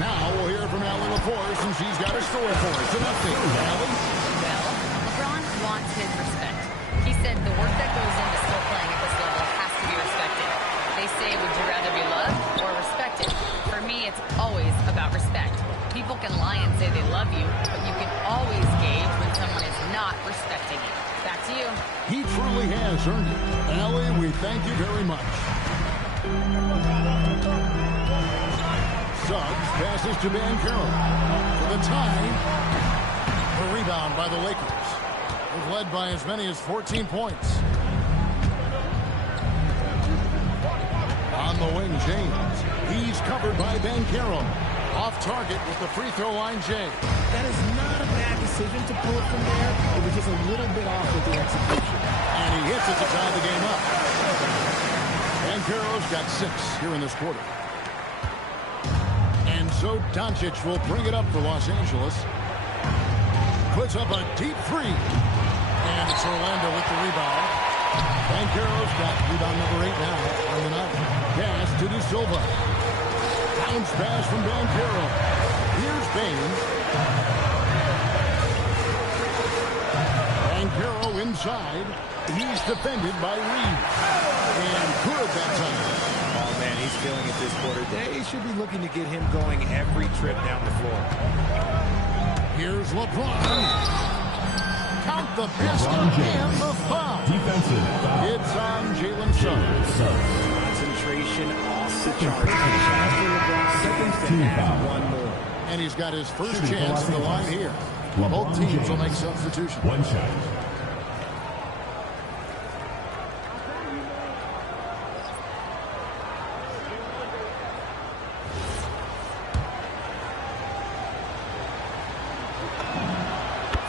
Now we'll hear from Allie LaForce, and she's got a story for us. An update, Allie. Well, LeBron wants his respect. He said the work that goes into still playing at this level has to be respected. They say, would you rather be loved or respected? For me, it's always about respect. People can lie and say they love you, but you can always gauge when someone is not respecting you. Back to you. He truly has earned it. Allie, we thank you very much. Suggs passes to Banchero for the tie. The rebound by the Lakers. They've led by as many as 14 points. On the wing, James. He's covered by Banchero. Off target with the free throw line, Jay. That is not a bad decision to pull it from there. It was just a little bit off with the execution. And he hits it to tie the game up. Banchero's got 6 here in this quarter. And so Doncic will bring it up for Los Angeles. Puts up a deep 3. And it's Orlando with the rebound. Banchero's got rebound number 8 now on the night. Pass to De Silva. Bounce pass from Banchero. Here's Bane. Banchero inside. He's defended by Reeves. And good that time. Oh, man, he's feeling it this quarter. They should be looking to get him going every trip down the floor. Here's LeBron. Count the basket and the foul. Defensive foul. It's on Jalen Suggs. Concentration off the charts. One more. And he's got his first chance at the line here. Both teams will make substitutions. One shot.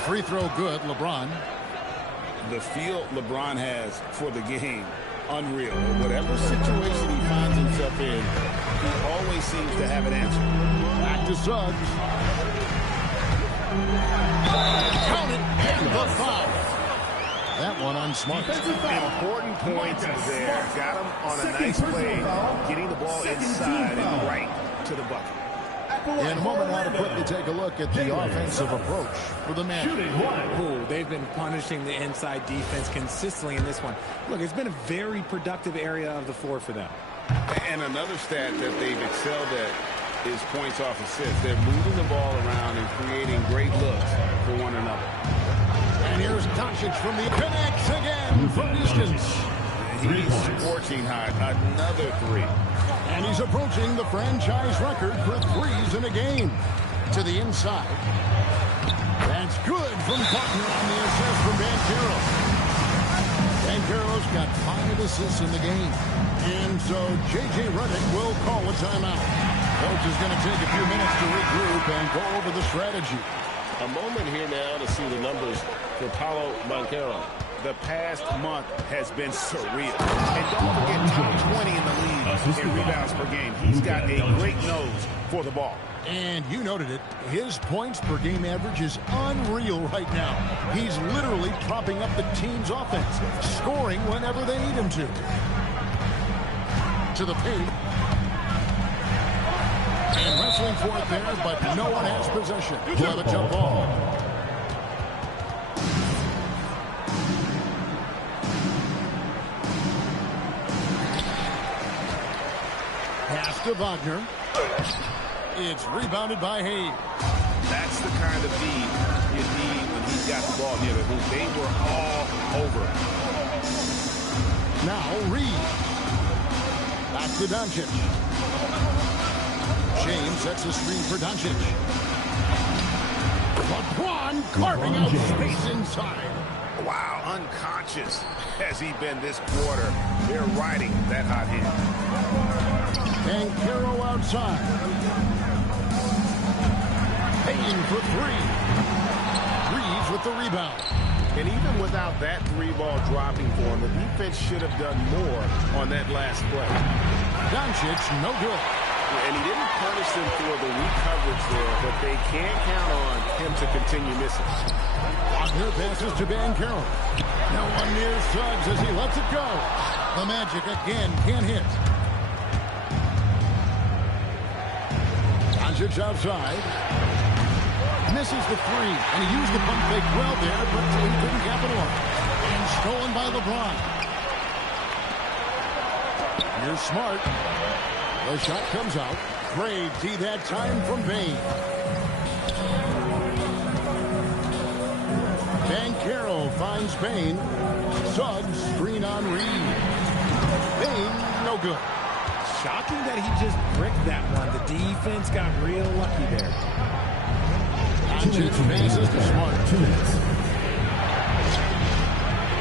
Free throw good, LeBron. The feel LeBron has for the game, unreal. Whatever situation he finds himself in, he always seems to have an answer. Back to Suggs. Count it, and the foul. That one on Smart. Important points there. Got him on a nice play, getting the ball inside and right to the bucket. In a moment now to quickly take a look at the offensive approach for the man. Ooh, they've been punishing the inside defense consistently in this one. Look, it's been a very productive area of the floor for them. And another stat that they've excelled at is points off assists. They're moving the ball around and creating great looks for one another. And here's Doncic from the connects again from distance. He's scorching hot. Another 3. And he's approaching the franchise record for 3s in a game. To the inside. That's good from Butler on the assist from Banchero. Banchero's got 5 assists in the game. And so J.J. Redick will call a timeout. Coach is going to take a few minutes to regroup and go over the strategy. A moment here now to see the numbers for Paolo Banchero. The past month has been surreal. And don't forget, top 20 in the league in rebounds per game. He's got a great nose for the ball. And you noted it. His points per game average is unreal right now. He's literally propping up the team's offense, scoring whenever they need him to. To the paint. And wrestling for it there, but no one has possession. We'll have a jump ball. Pass to Wagner. It's rebounded by Hayes. That's the kind of feed you need when he's got the ball near the hoop. They were all over. Now Reed. Back to Doncic. James sets the screen for Doncic. LeBron carving out space inside. Wow, unconscious has he been this quarter. They're riding that hot hand. Banchero outside. Payne for 3. Reeves with the rebound. And even without that 3-ball dropping for him, the defense should have done more on that last play. Doncic, no good. And he didn't punish them for the weak coverage there, but they can't count on him to continue missing. Wagner passes to Banchero. No one near Suggs as he lets it go. The Magic again can't hit. Doncic outside. Misses the three, and he used the pump fake well there, but he couldn't capitalize. And stolen by LeBron. Here's Smart. The shot comes out. Graves, he that time from Bane. Banchero finds Bane. Suggs, screen on Reed. Bane, no good. Shocking that he just bricked that one. The defense got real lucky there. Doncic passes to Smart. 2 minutes.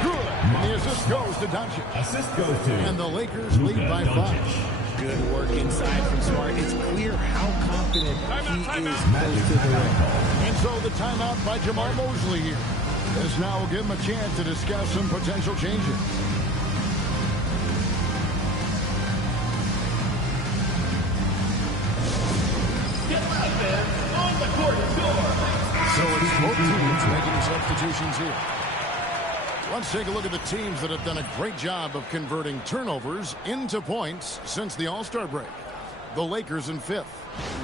Good. And the assist goes to Doncic. Assist goes to. And the Lakers lead by 5. Good work inside from Smart. It's clear how confident he is close to the rim. And so the timeout by Jamal Mosley here. This now will give him a chance to discuss some potential changes. On the court score. So it's both teams making substitutions here. Let's take a look at the teams that have done a great job of converting turnovers into points since the All-Star break. The Lakers in 5th.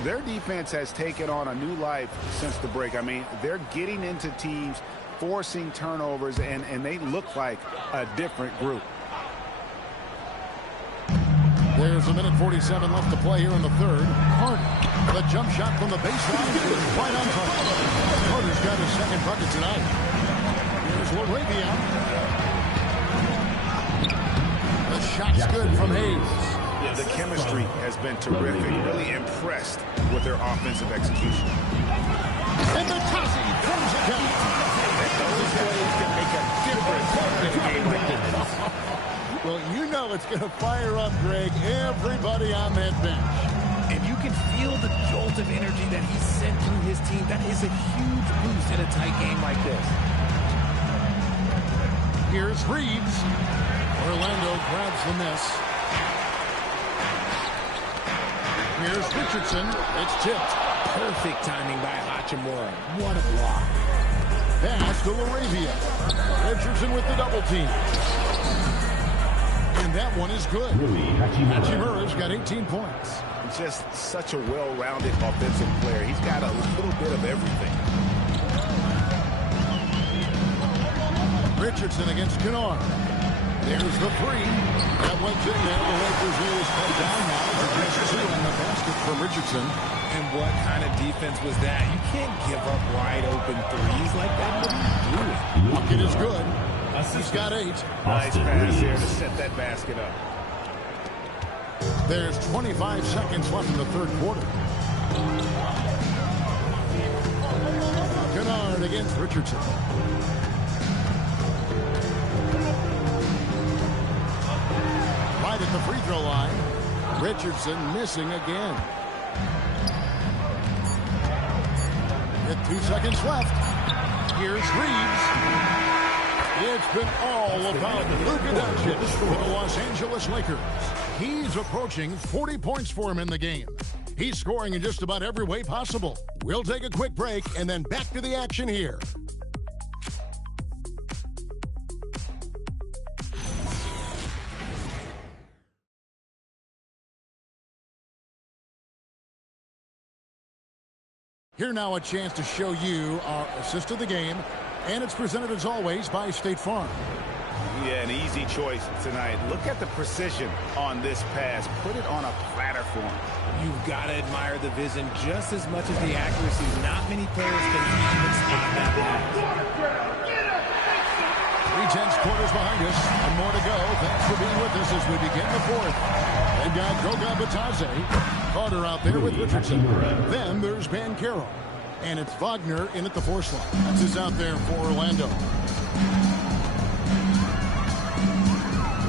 Their defense has taken on a new life since the break. I mean, they're getting into teams, forcing turnovers, and they look like a different group. There's a minute 47 left to play here in the third. Carter, the jump shot from the baseline is right on target. Carter's got his second bucket tonight. Here's LaRavia. The shot's good from Hayes. The chemistry has been terrific. Really impressed with their offensive execution. And the Tassi throws it down. Those plays can make a difference in a game like this. Well, you know it's going to fire up, Greg, everybody on that bench. And you can feel the jolt of energy that he sent through his team. That is a huge boost in a tight game like this. Here's Reeves. Orlando grabs the miss. Here's Richardson. It's tipped. Perfect timing by Hachimura. What a block. Pass to LaRavia. Richardson with the double team. And that one is good. Hachimura's got 18 points. Just such a well-rounded offensive player. He's got a little bit of everything. Richardson against Kennard. There's the three. That went in there. The Lakers will step down now. Just two on the basket from Richardson. And what kind of defense was that? You can't give up wide open threes like that. What are you doing? Bucket is good. He's got 8. Nice pass there to set that basket up. There's 25 seconds left in the third quarter. Kennard against Richardson. Right at the free throw line. Richardson missing again. With 2 seconds left. Here's Reeves. It's been all about Luka Doncic for the Los Angeles Lakers. He's approaching 40 points for him in the game. He's scoring in just about every way possible. We'll take a quick break and then back to the action here. Here now a chance to show you our assist of the game. And it's presented, as always, by State Farm. Yeah, an easy choice tonight. Look at the precision on this pass. Put it on a platter for him. You've got to admire the vision just as much as the accuracy. Not many players can even spot that pass. 3/10 quarters behind us, and more to go. Thanks for being with us as we begin the fourth. They've got Goga Batadze. Carter out there with Richardson. Then there's Banchero. And it's Wagner in at the 4 slot. That's his out there for Orlando.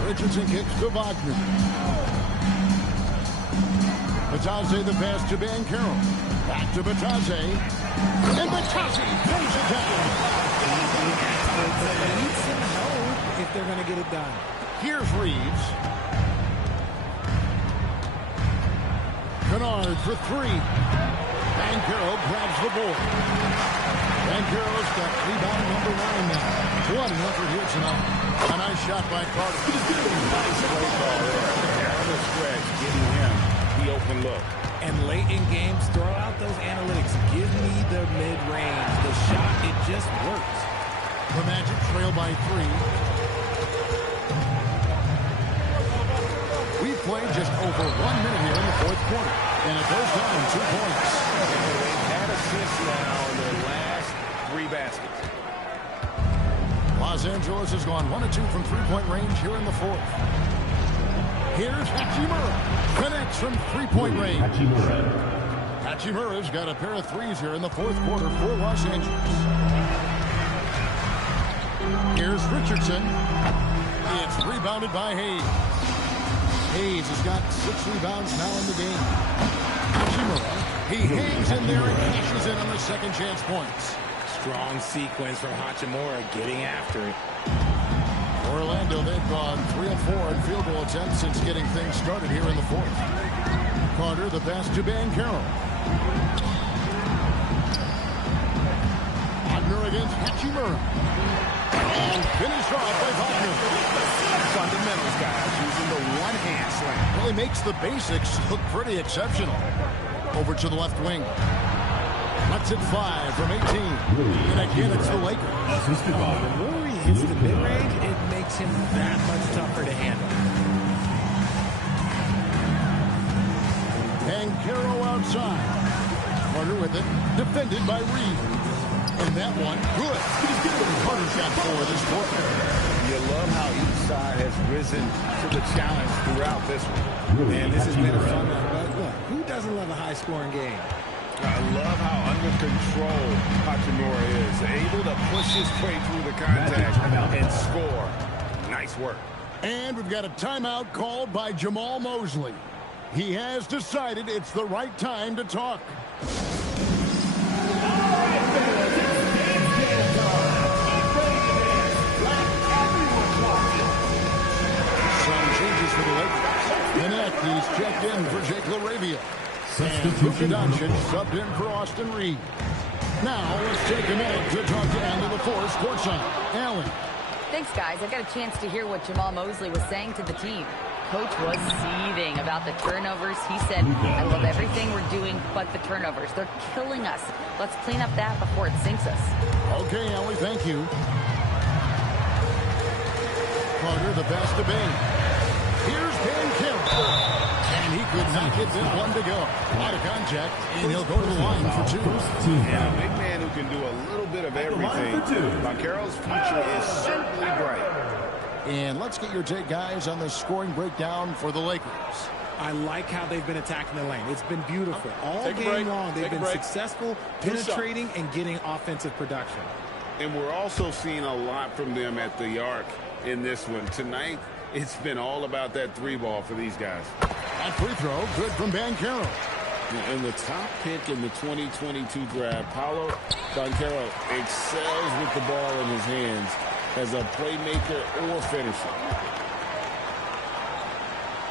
Richardson kicks to Wagner. Batadze the pass to Banchero. Back to Batadze. And Batadze throws it down. but they need some help if they're going to get it done. Here's Reeves. Kennard for three. Banchero grabs the board. Banchero's got rebound number 9 now. One effort here tonight. A nice shot by Carter. Nice play call there. Down the stretch, getting him the open look. And late in games, throw out those analytics. Give me the mid-range. The shot, it just works. The Magic trail by 3. We've played just over 1 minute here in the fourth quarter. And it goes down 2 points. They've had assists now in their last 3 baskets. Los Angeles has gone 1 of 2 from three-point range here in the fourth. Here's Hachimura. Connects from three-point range. Hachimura's got a pair of threes here in the fourth quarter for Los Angeles. Here's Richardson. It's rebounded by Hayes. Hayes has got 6 rebounds now in the game. Hachimura, he hangs in there and cashes in on the second chance points. Strong sequence from Hachimura getting after it. Orlando, they've gone 3 of 4 in field goal attempts since getting things started here in the fourth. Carter, the pass to Banchero. Wagner against Hachimura. And finished off by Wagner. Fundamentals, guys, using the one-hand slam. Really makes the basics look pretty exceptional. Over to the left wing. Lets it fly from 18. And again, it's the Lakers. When he hits the mid-range, it makes him that much tougher to handle. Banchero outside. Carter with it. Defended by Reed. And that one, good. Carter's got 4 this quarter. You love how each side has risen to the challenge throughout this one. Man, this has been a fun one. But look, who doesn't love a high-scoring game? I love how under control Hachimura is. Able to push his way through the contact and score. Nice work. And we've got a timeout called by Jamal Mosley. He has decided it's the right time to talk. Some changes for the Lakers. Kenneth, he's checked in for Jake LaRavia. And Luka Doncic subbed in for Austin Reed. Now, let's take a minute to talk to Allie LaForce courtside. Allie. Thanks, guys. I got a chance to hear what Jamal Mosley was saying to the team. Coach was seething about the turnovers. He said, I love everything we're doing but the turnovers. They're killing us. Let's clean up that before it sinks us. Okay, Allie, thank you. Carter, the pass to Bain. Here's Banchero. And he could not get that one to go. Out of contact, and he'll go to the line for 2. Yeah, a big man who can do a little bit of everything. Banchero's future is certainly bright. And let's get your take, guys, on the scoring breakdown for the Lakers. I like how they've been attacking the lane. It's been beautiful. All game long, they've been successful, penetrating, and getting offensive production. And we're also seeing a lot from them at the arc in this one. Tonight, it's been all about that 3 ball for these guys. That free throw, good from Banchero. And the top pick in the 2022 draft, Paolo Banchero excels with the ball in his hands as a playmaker or finisher.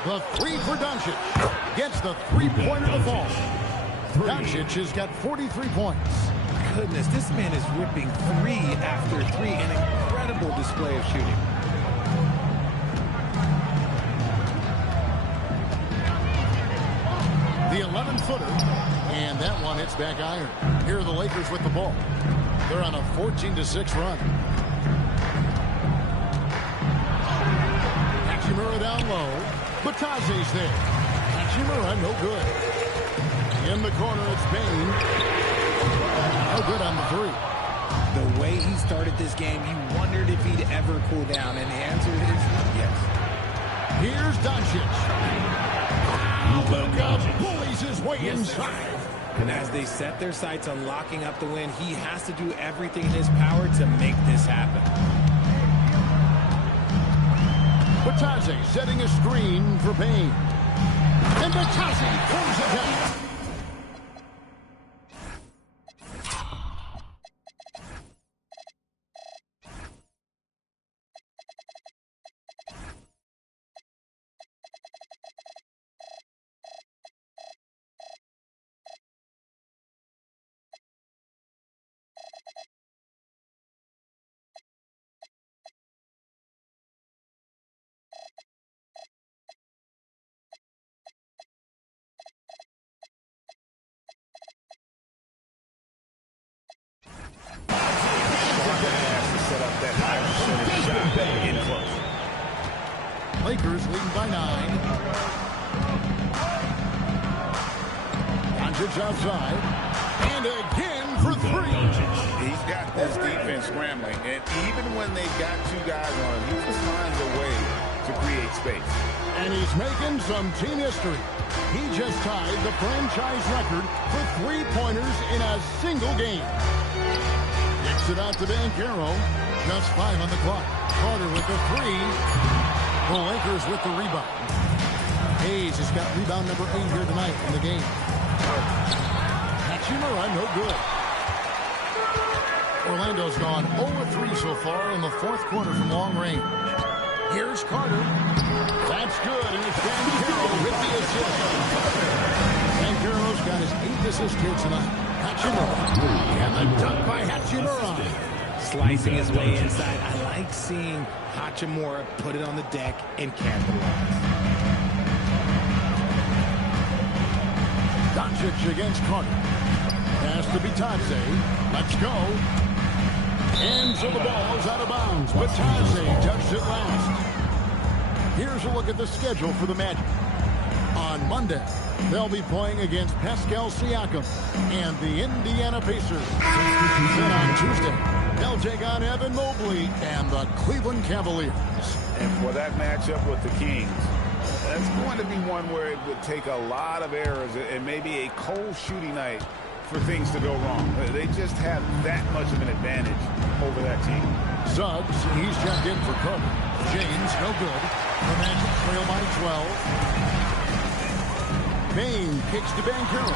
The 3 for Doncic. Gets the 3-pointer to fall. Doncic has got 43 points. Goodness, this man is ripping 3 after 3. An incredible display of shooting. The 11-footer, and that one hits back iron. Here are the Lakers with the ball. They're on a 14-6 run. Hachimura down low. Bataze's there. Hachimura, no good. In the corner, it's Bain. No good on the 3. The way he started this game, you wondered if he'd ever cool down, and the answer is yes. Here's Doncic. Luka bullies his way inside. And as they set their sights on locking up the win, he has to do everything in his power to make this happen. Bataze setting a screen for Bain. And Bataze pulls it down. Lakers leading by 9. Doncic outside. And again for 3. He's got this defense scrambling, and even when they've got 2 guys on him, he just finds a way to create space. And he's making some team history. He just tied the franchise record for 3-pointers in a single game. Kicks it out to Banchero. Just 5 on the clock. Carter with the 3. The Lakers with the rebound. Hayes has got rebound number 8 here tonight in the game. Hachimura, no good. Orlando's gone 0-3 so far in the 4th quarter from long range. Here's Carter. That's good, and it's Banchero with the assist. Banchero's got his 8th assist here tonight. Hachimura. And the dunk by Hachimura. Slicing his way inside. I like seeing Hachimura put it on the deck and capitalize. Doncic against Carter. Pass to Bitadze. Let's go. And so the ball is out of bounds. Bitadze touched it last. Here's a look at the schedule for the Magic. On Monday, they'll be playing against Pascal Siakam and the Indiana Pacers. Then on Tuesday, they'll take on Evan Mobley and the Cleveland Cavaliers. And for that matchup with the Kings, that's going to be one where it would take a lot of errors and maybe a cold shooting night for things to go wrong. They just have that much of an advantage over that team. Suggs, he's checked in for Carter. James, no good. The Magic trail by 12. Bane kicks to Banchero.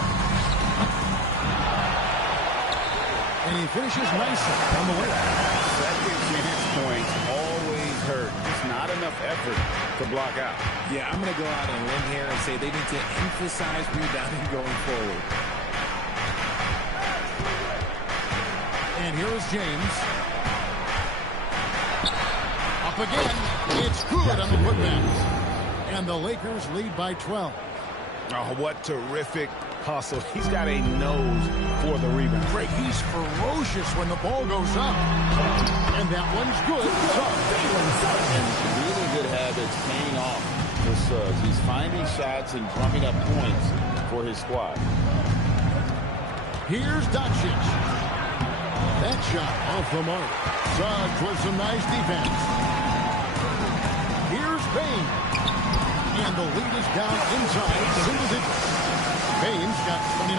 And he finishes nicely on the way. Second chance points always hurt. Just not enough effort to block out. Yeah, I'm going to go out on a limb here and say they need to emphasize rebounding going forward. And here is James. Up again. It's good on the putbacks. And the Lakers lead by 12. Oh, what terrific hustle. He's got a nose for the rebound. Great. He's ferocious when the ball goes up. And that one's good. And really good habits paying off for Suggs. He's finding shots and drumming up points for his squad. Here's Doncic. That shot off the mark. Suggs with some nice defense. Here's Bane. And the lead is down inside single digits. Bane's got 29.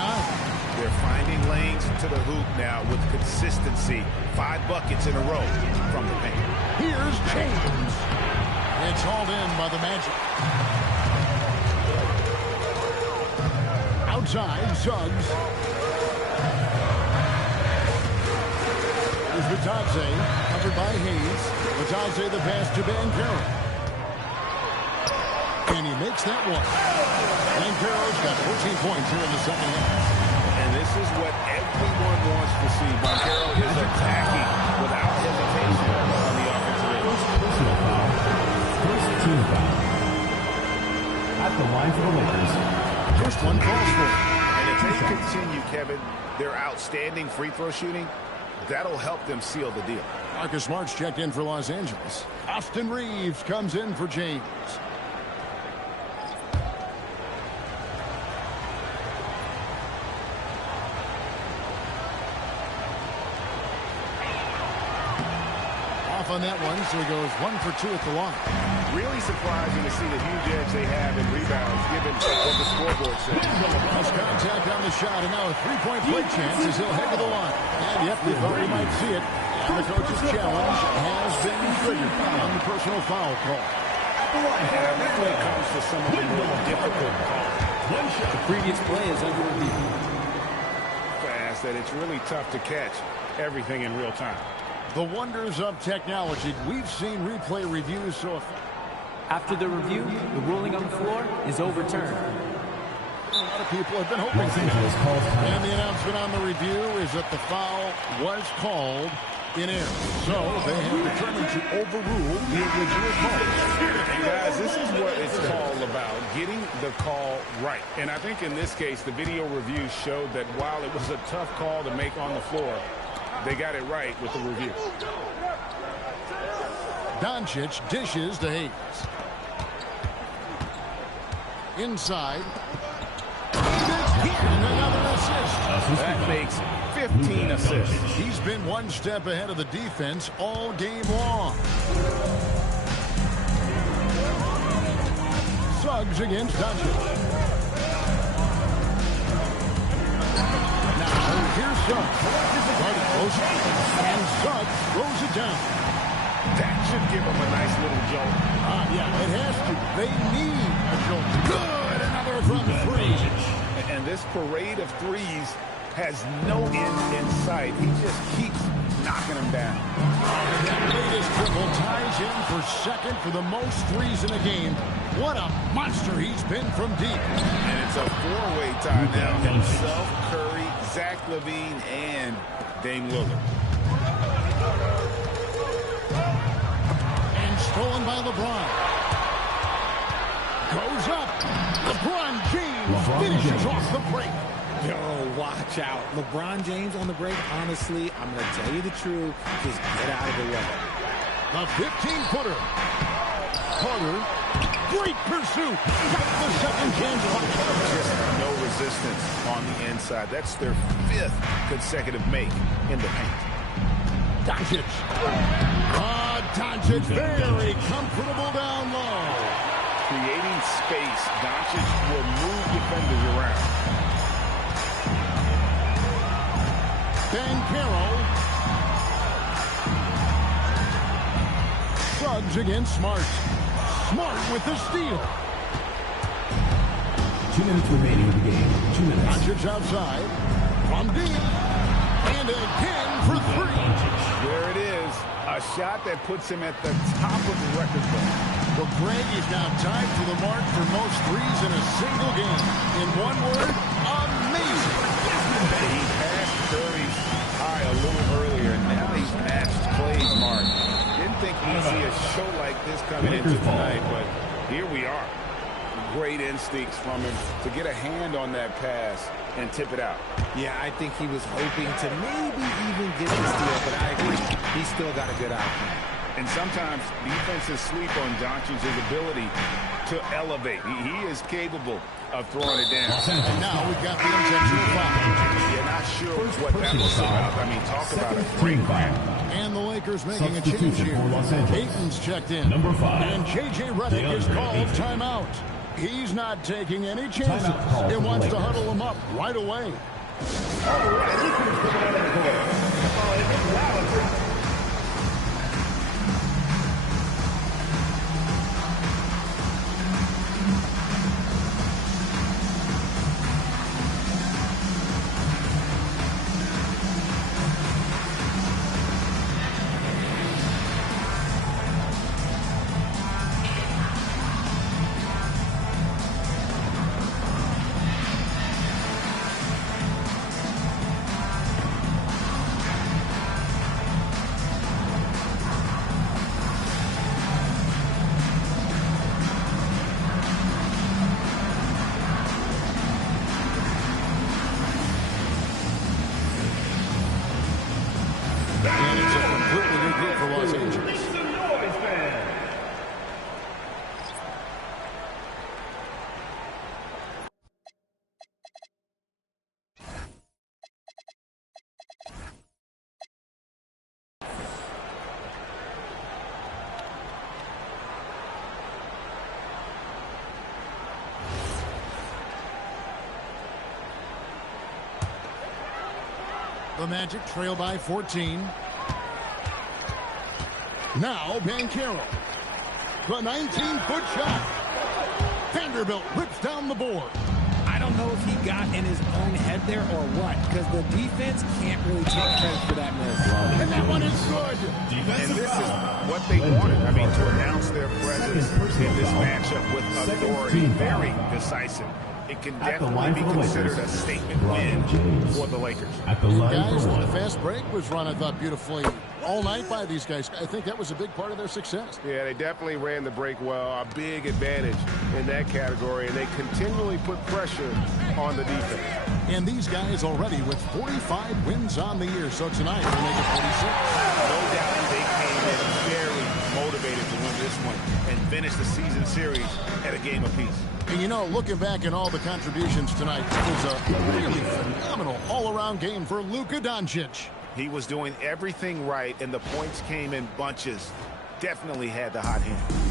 They're finding lanes to the hoop now with consistency. 5 buckets in a row from the paint. Here's James. It's hauled in by the Magic. Outside, Suggs. Is Bitadze, covered by Hayes. Bitadze the pass to Banchero. And he makes that one. Banchero's got 14 points here in the second half. And this is what everyone wants to see. Banchero is attacking without hesitation on the offensive end. Personal foul. First team foul. At the line for the Lakers. First one falls for it. And if they continue, Kevin, their outstanding free throw shooting, that'll help them seal the deal. Marcus Smart's checked in for Los Angeles. Austin Reeves comes in for James. Off on that one, so he goes 1 for 2 at the line. Really surprising to see the huge edge they have in rebounds, given what the scoreboard says. Cross contact on the shot, and now a three-point play chance as he'll head to the line. And yep, you thought we might see it. And the coach's challenge has been triggered on the personal foul call. And I think when it comes to some of the more difficult calls, The previous play is under review. fast that it's really tough to catch everything in real time. The wonders of technology. We've seen replay reviews so effective. After the review, the ruling on the floor is overturned. A lot of people have been hoping for that. And the announcement on the review is that the foul was called in error. So they have determined to overrule the original call. And guys, this is what it's all about, getting the call right. And I think in this case, the video review showed that while it was a tough call to make on the floor, they got it right with the review. Doncic dishes to Hayes. inside. And again, another assist. That makes 15 assists. He's been one step ahead of the defense all game long. Suggs against Doncic. Now, here's Suggs. Right close. And Suggs throws it down. That should give him a nice little jolt. Yeah, it has to. They need a jolt. Good. Another from three. And this parade of threes has no end in sight. He just keeps knocking them down. That latest triple ties him for second for the most threes in a game. What a monster he's been from deep. And it's a four-way tie now. Himself, Curry, Zach LaVine, and Dame Lillard. And stolen by LeBron. Goes up. LeBron James finishes off the break. Yo, watch out. LeBron James on the break, honestly, I'm going to tell you the truth. Just get out of the way. The 15-footer. Carter. Great pursuit. Got the second chance. Just no resistance on the inside. That's their 5th consecutive make in the paint. Doncic. Doncic very comfortable down low. Creating space. Doncic will move defenders around. Banchero. Suggs against Smart. Smart with the steal. 2 minutes remaining in the game. 2 minutes. Doncic outside. From deep. And again for three. There it is. A shot that puts him at the top of the record book. Well, Greg is now tied for the mark for most threes in a single game. In one word, amazing. He passed Curry's high a little earlier, and now he's matched Clay's mark. Didn't think we'd see a show like this coming into tonight, but here we are. Great instincts from him to get a hand on that pass and tip it out. Yeah, I think he was hoping to maybe even get the steal, but I agree. He's still got a good outcome. And sometimes defenses sleep on Doncic's ability to elevate. He is capable of throwing it down. And now we've got the intentional foul. You're not sure what that was about. I mean, talk about a great grab. And the Lakers making a change here. Ayton's checked in. Number 5. And J.J. Redick is called timeout. He's not taking any chances. He wants to huddle him up right away. And it's a completely new group for Los Angeles. The Magic trail by 14. Now Banchero. The 19-foot shot. Vanderbilt rips down the board. I don't know if he got in his own head there or what, because the defense can't really take credit for that miss. And that one is good. And this is what they wanted. I mean, to announce their presence in this matchup with authority. Very decisive. It can definitely be considered a statement win for the Lakers. Guys, the fast break was run, I thought, beautifully all night by these guys. I think that was a big part of their success. Yeah, they definitely ran the break well. A big advantage in that category, and they continually put pressure on the defense. And these guys already with 45 wins on the year. So tonight, we'll make it 46. No doubt they came in very motivated to win this one and finish finish the season series at a game apiece. And you know, looking back at all the contributions tonight, it was a really phenomenal all-around game for Luka Doncic. He was doing everything right, and the points came in bunches. Definitely had the hot hand.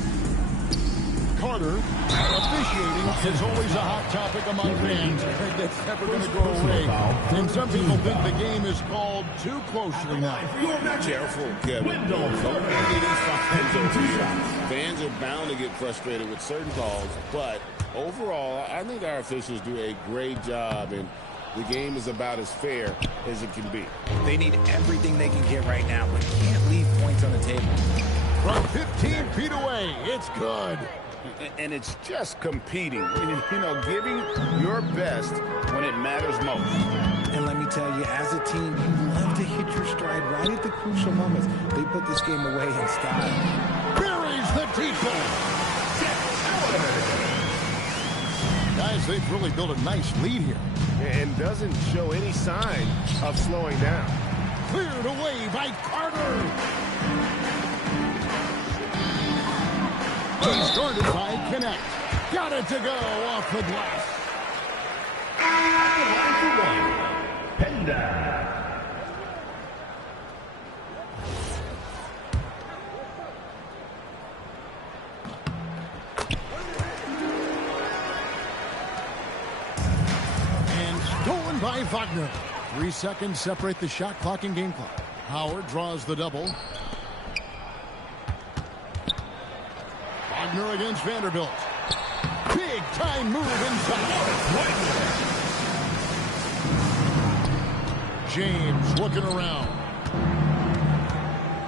Carter, officiating is always a hot topic among fans. That's never going to go away. And some people think the game is called too closely now. Careful, Kevin. Fans are bound to get frustrated with certain calls, but overall, I think our officials do a great job, and the game is about as fair as it can be. They need everything they can get right now, but can't leave points on the table. From 15 feet away, it's good. And it's just competing, you know, giving your best when it matters most. And let me tell you, as a team, you love to hit your stride right at the crucial moments. They put this game away in style. Buries the defense. Guys, they've really built a nice lead here. And doesn't show any sign of slowing down. Cleared away by Carter. He's guarded by Connect. Got it to go off the glass. Penda. And stolen by Wagner. 3 seconds separate the shot clock and game clock. Howard draws the double. Wagner against Vanderbilt. Big time move inside. James looking around.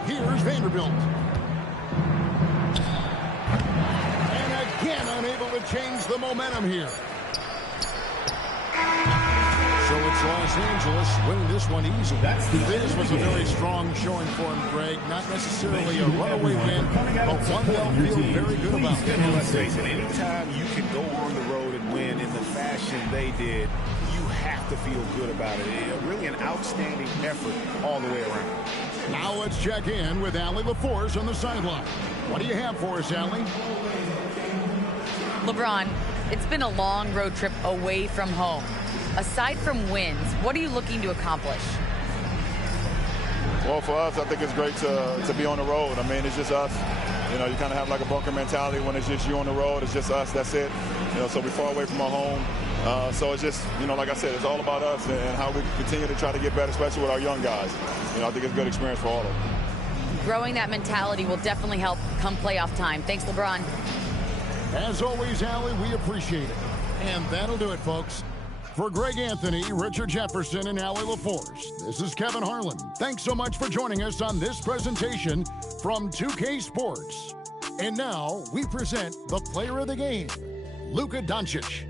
Here's Vanderbilt. And again unable to change the momentum here. So it's Los Angeles winning this one easily. This was a very strong showing for him, Greg. Not necessarily a runaway win, but one they'll feel very good about. And let's face it, anytime you can go on the road and win in the fashion they did, you have to feel good about it. Really an outstanding effort all the way around. Now let's check in with Allie LaForce on the sideline. What do you have for us, Allie? LeBron, it's been a long road trip away from home. Aside from wins, what are you looking to accomplish? Well, for us, I think it's great to be on the road. I mean, it's just us. You know, you kind of have like a bunker mentality when it's just you on the road. It's just us. That's it. You know, so we're far away from our home. So it's just, you know, like I said, it's all about us and how we continue to try to get better, especially with our young guys. You know, I think it's a good experience for all of them. Growing that mentality will definitely help come playoff time. Thanks, LeBron. As always, Allie, we appreciate it. And that'll do it, folks. For Greg Anthony, Richard Jefferson, and Allie LaForce, this is Kevin Harlan. Thanks so much for joining us on this presentation from 2K Sports. And now we present the player of the game, Luka Doncic.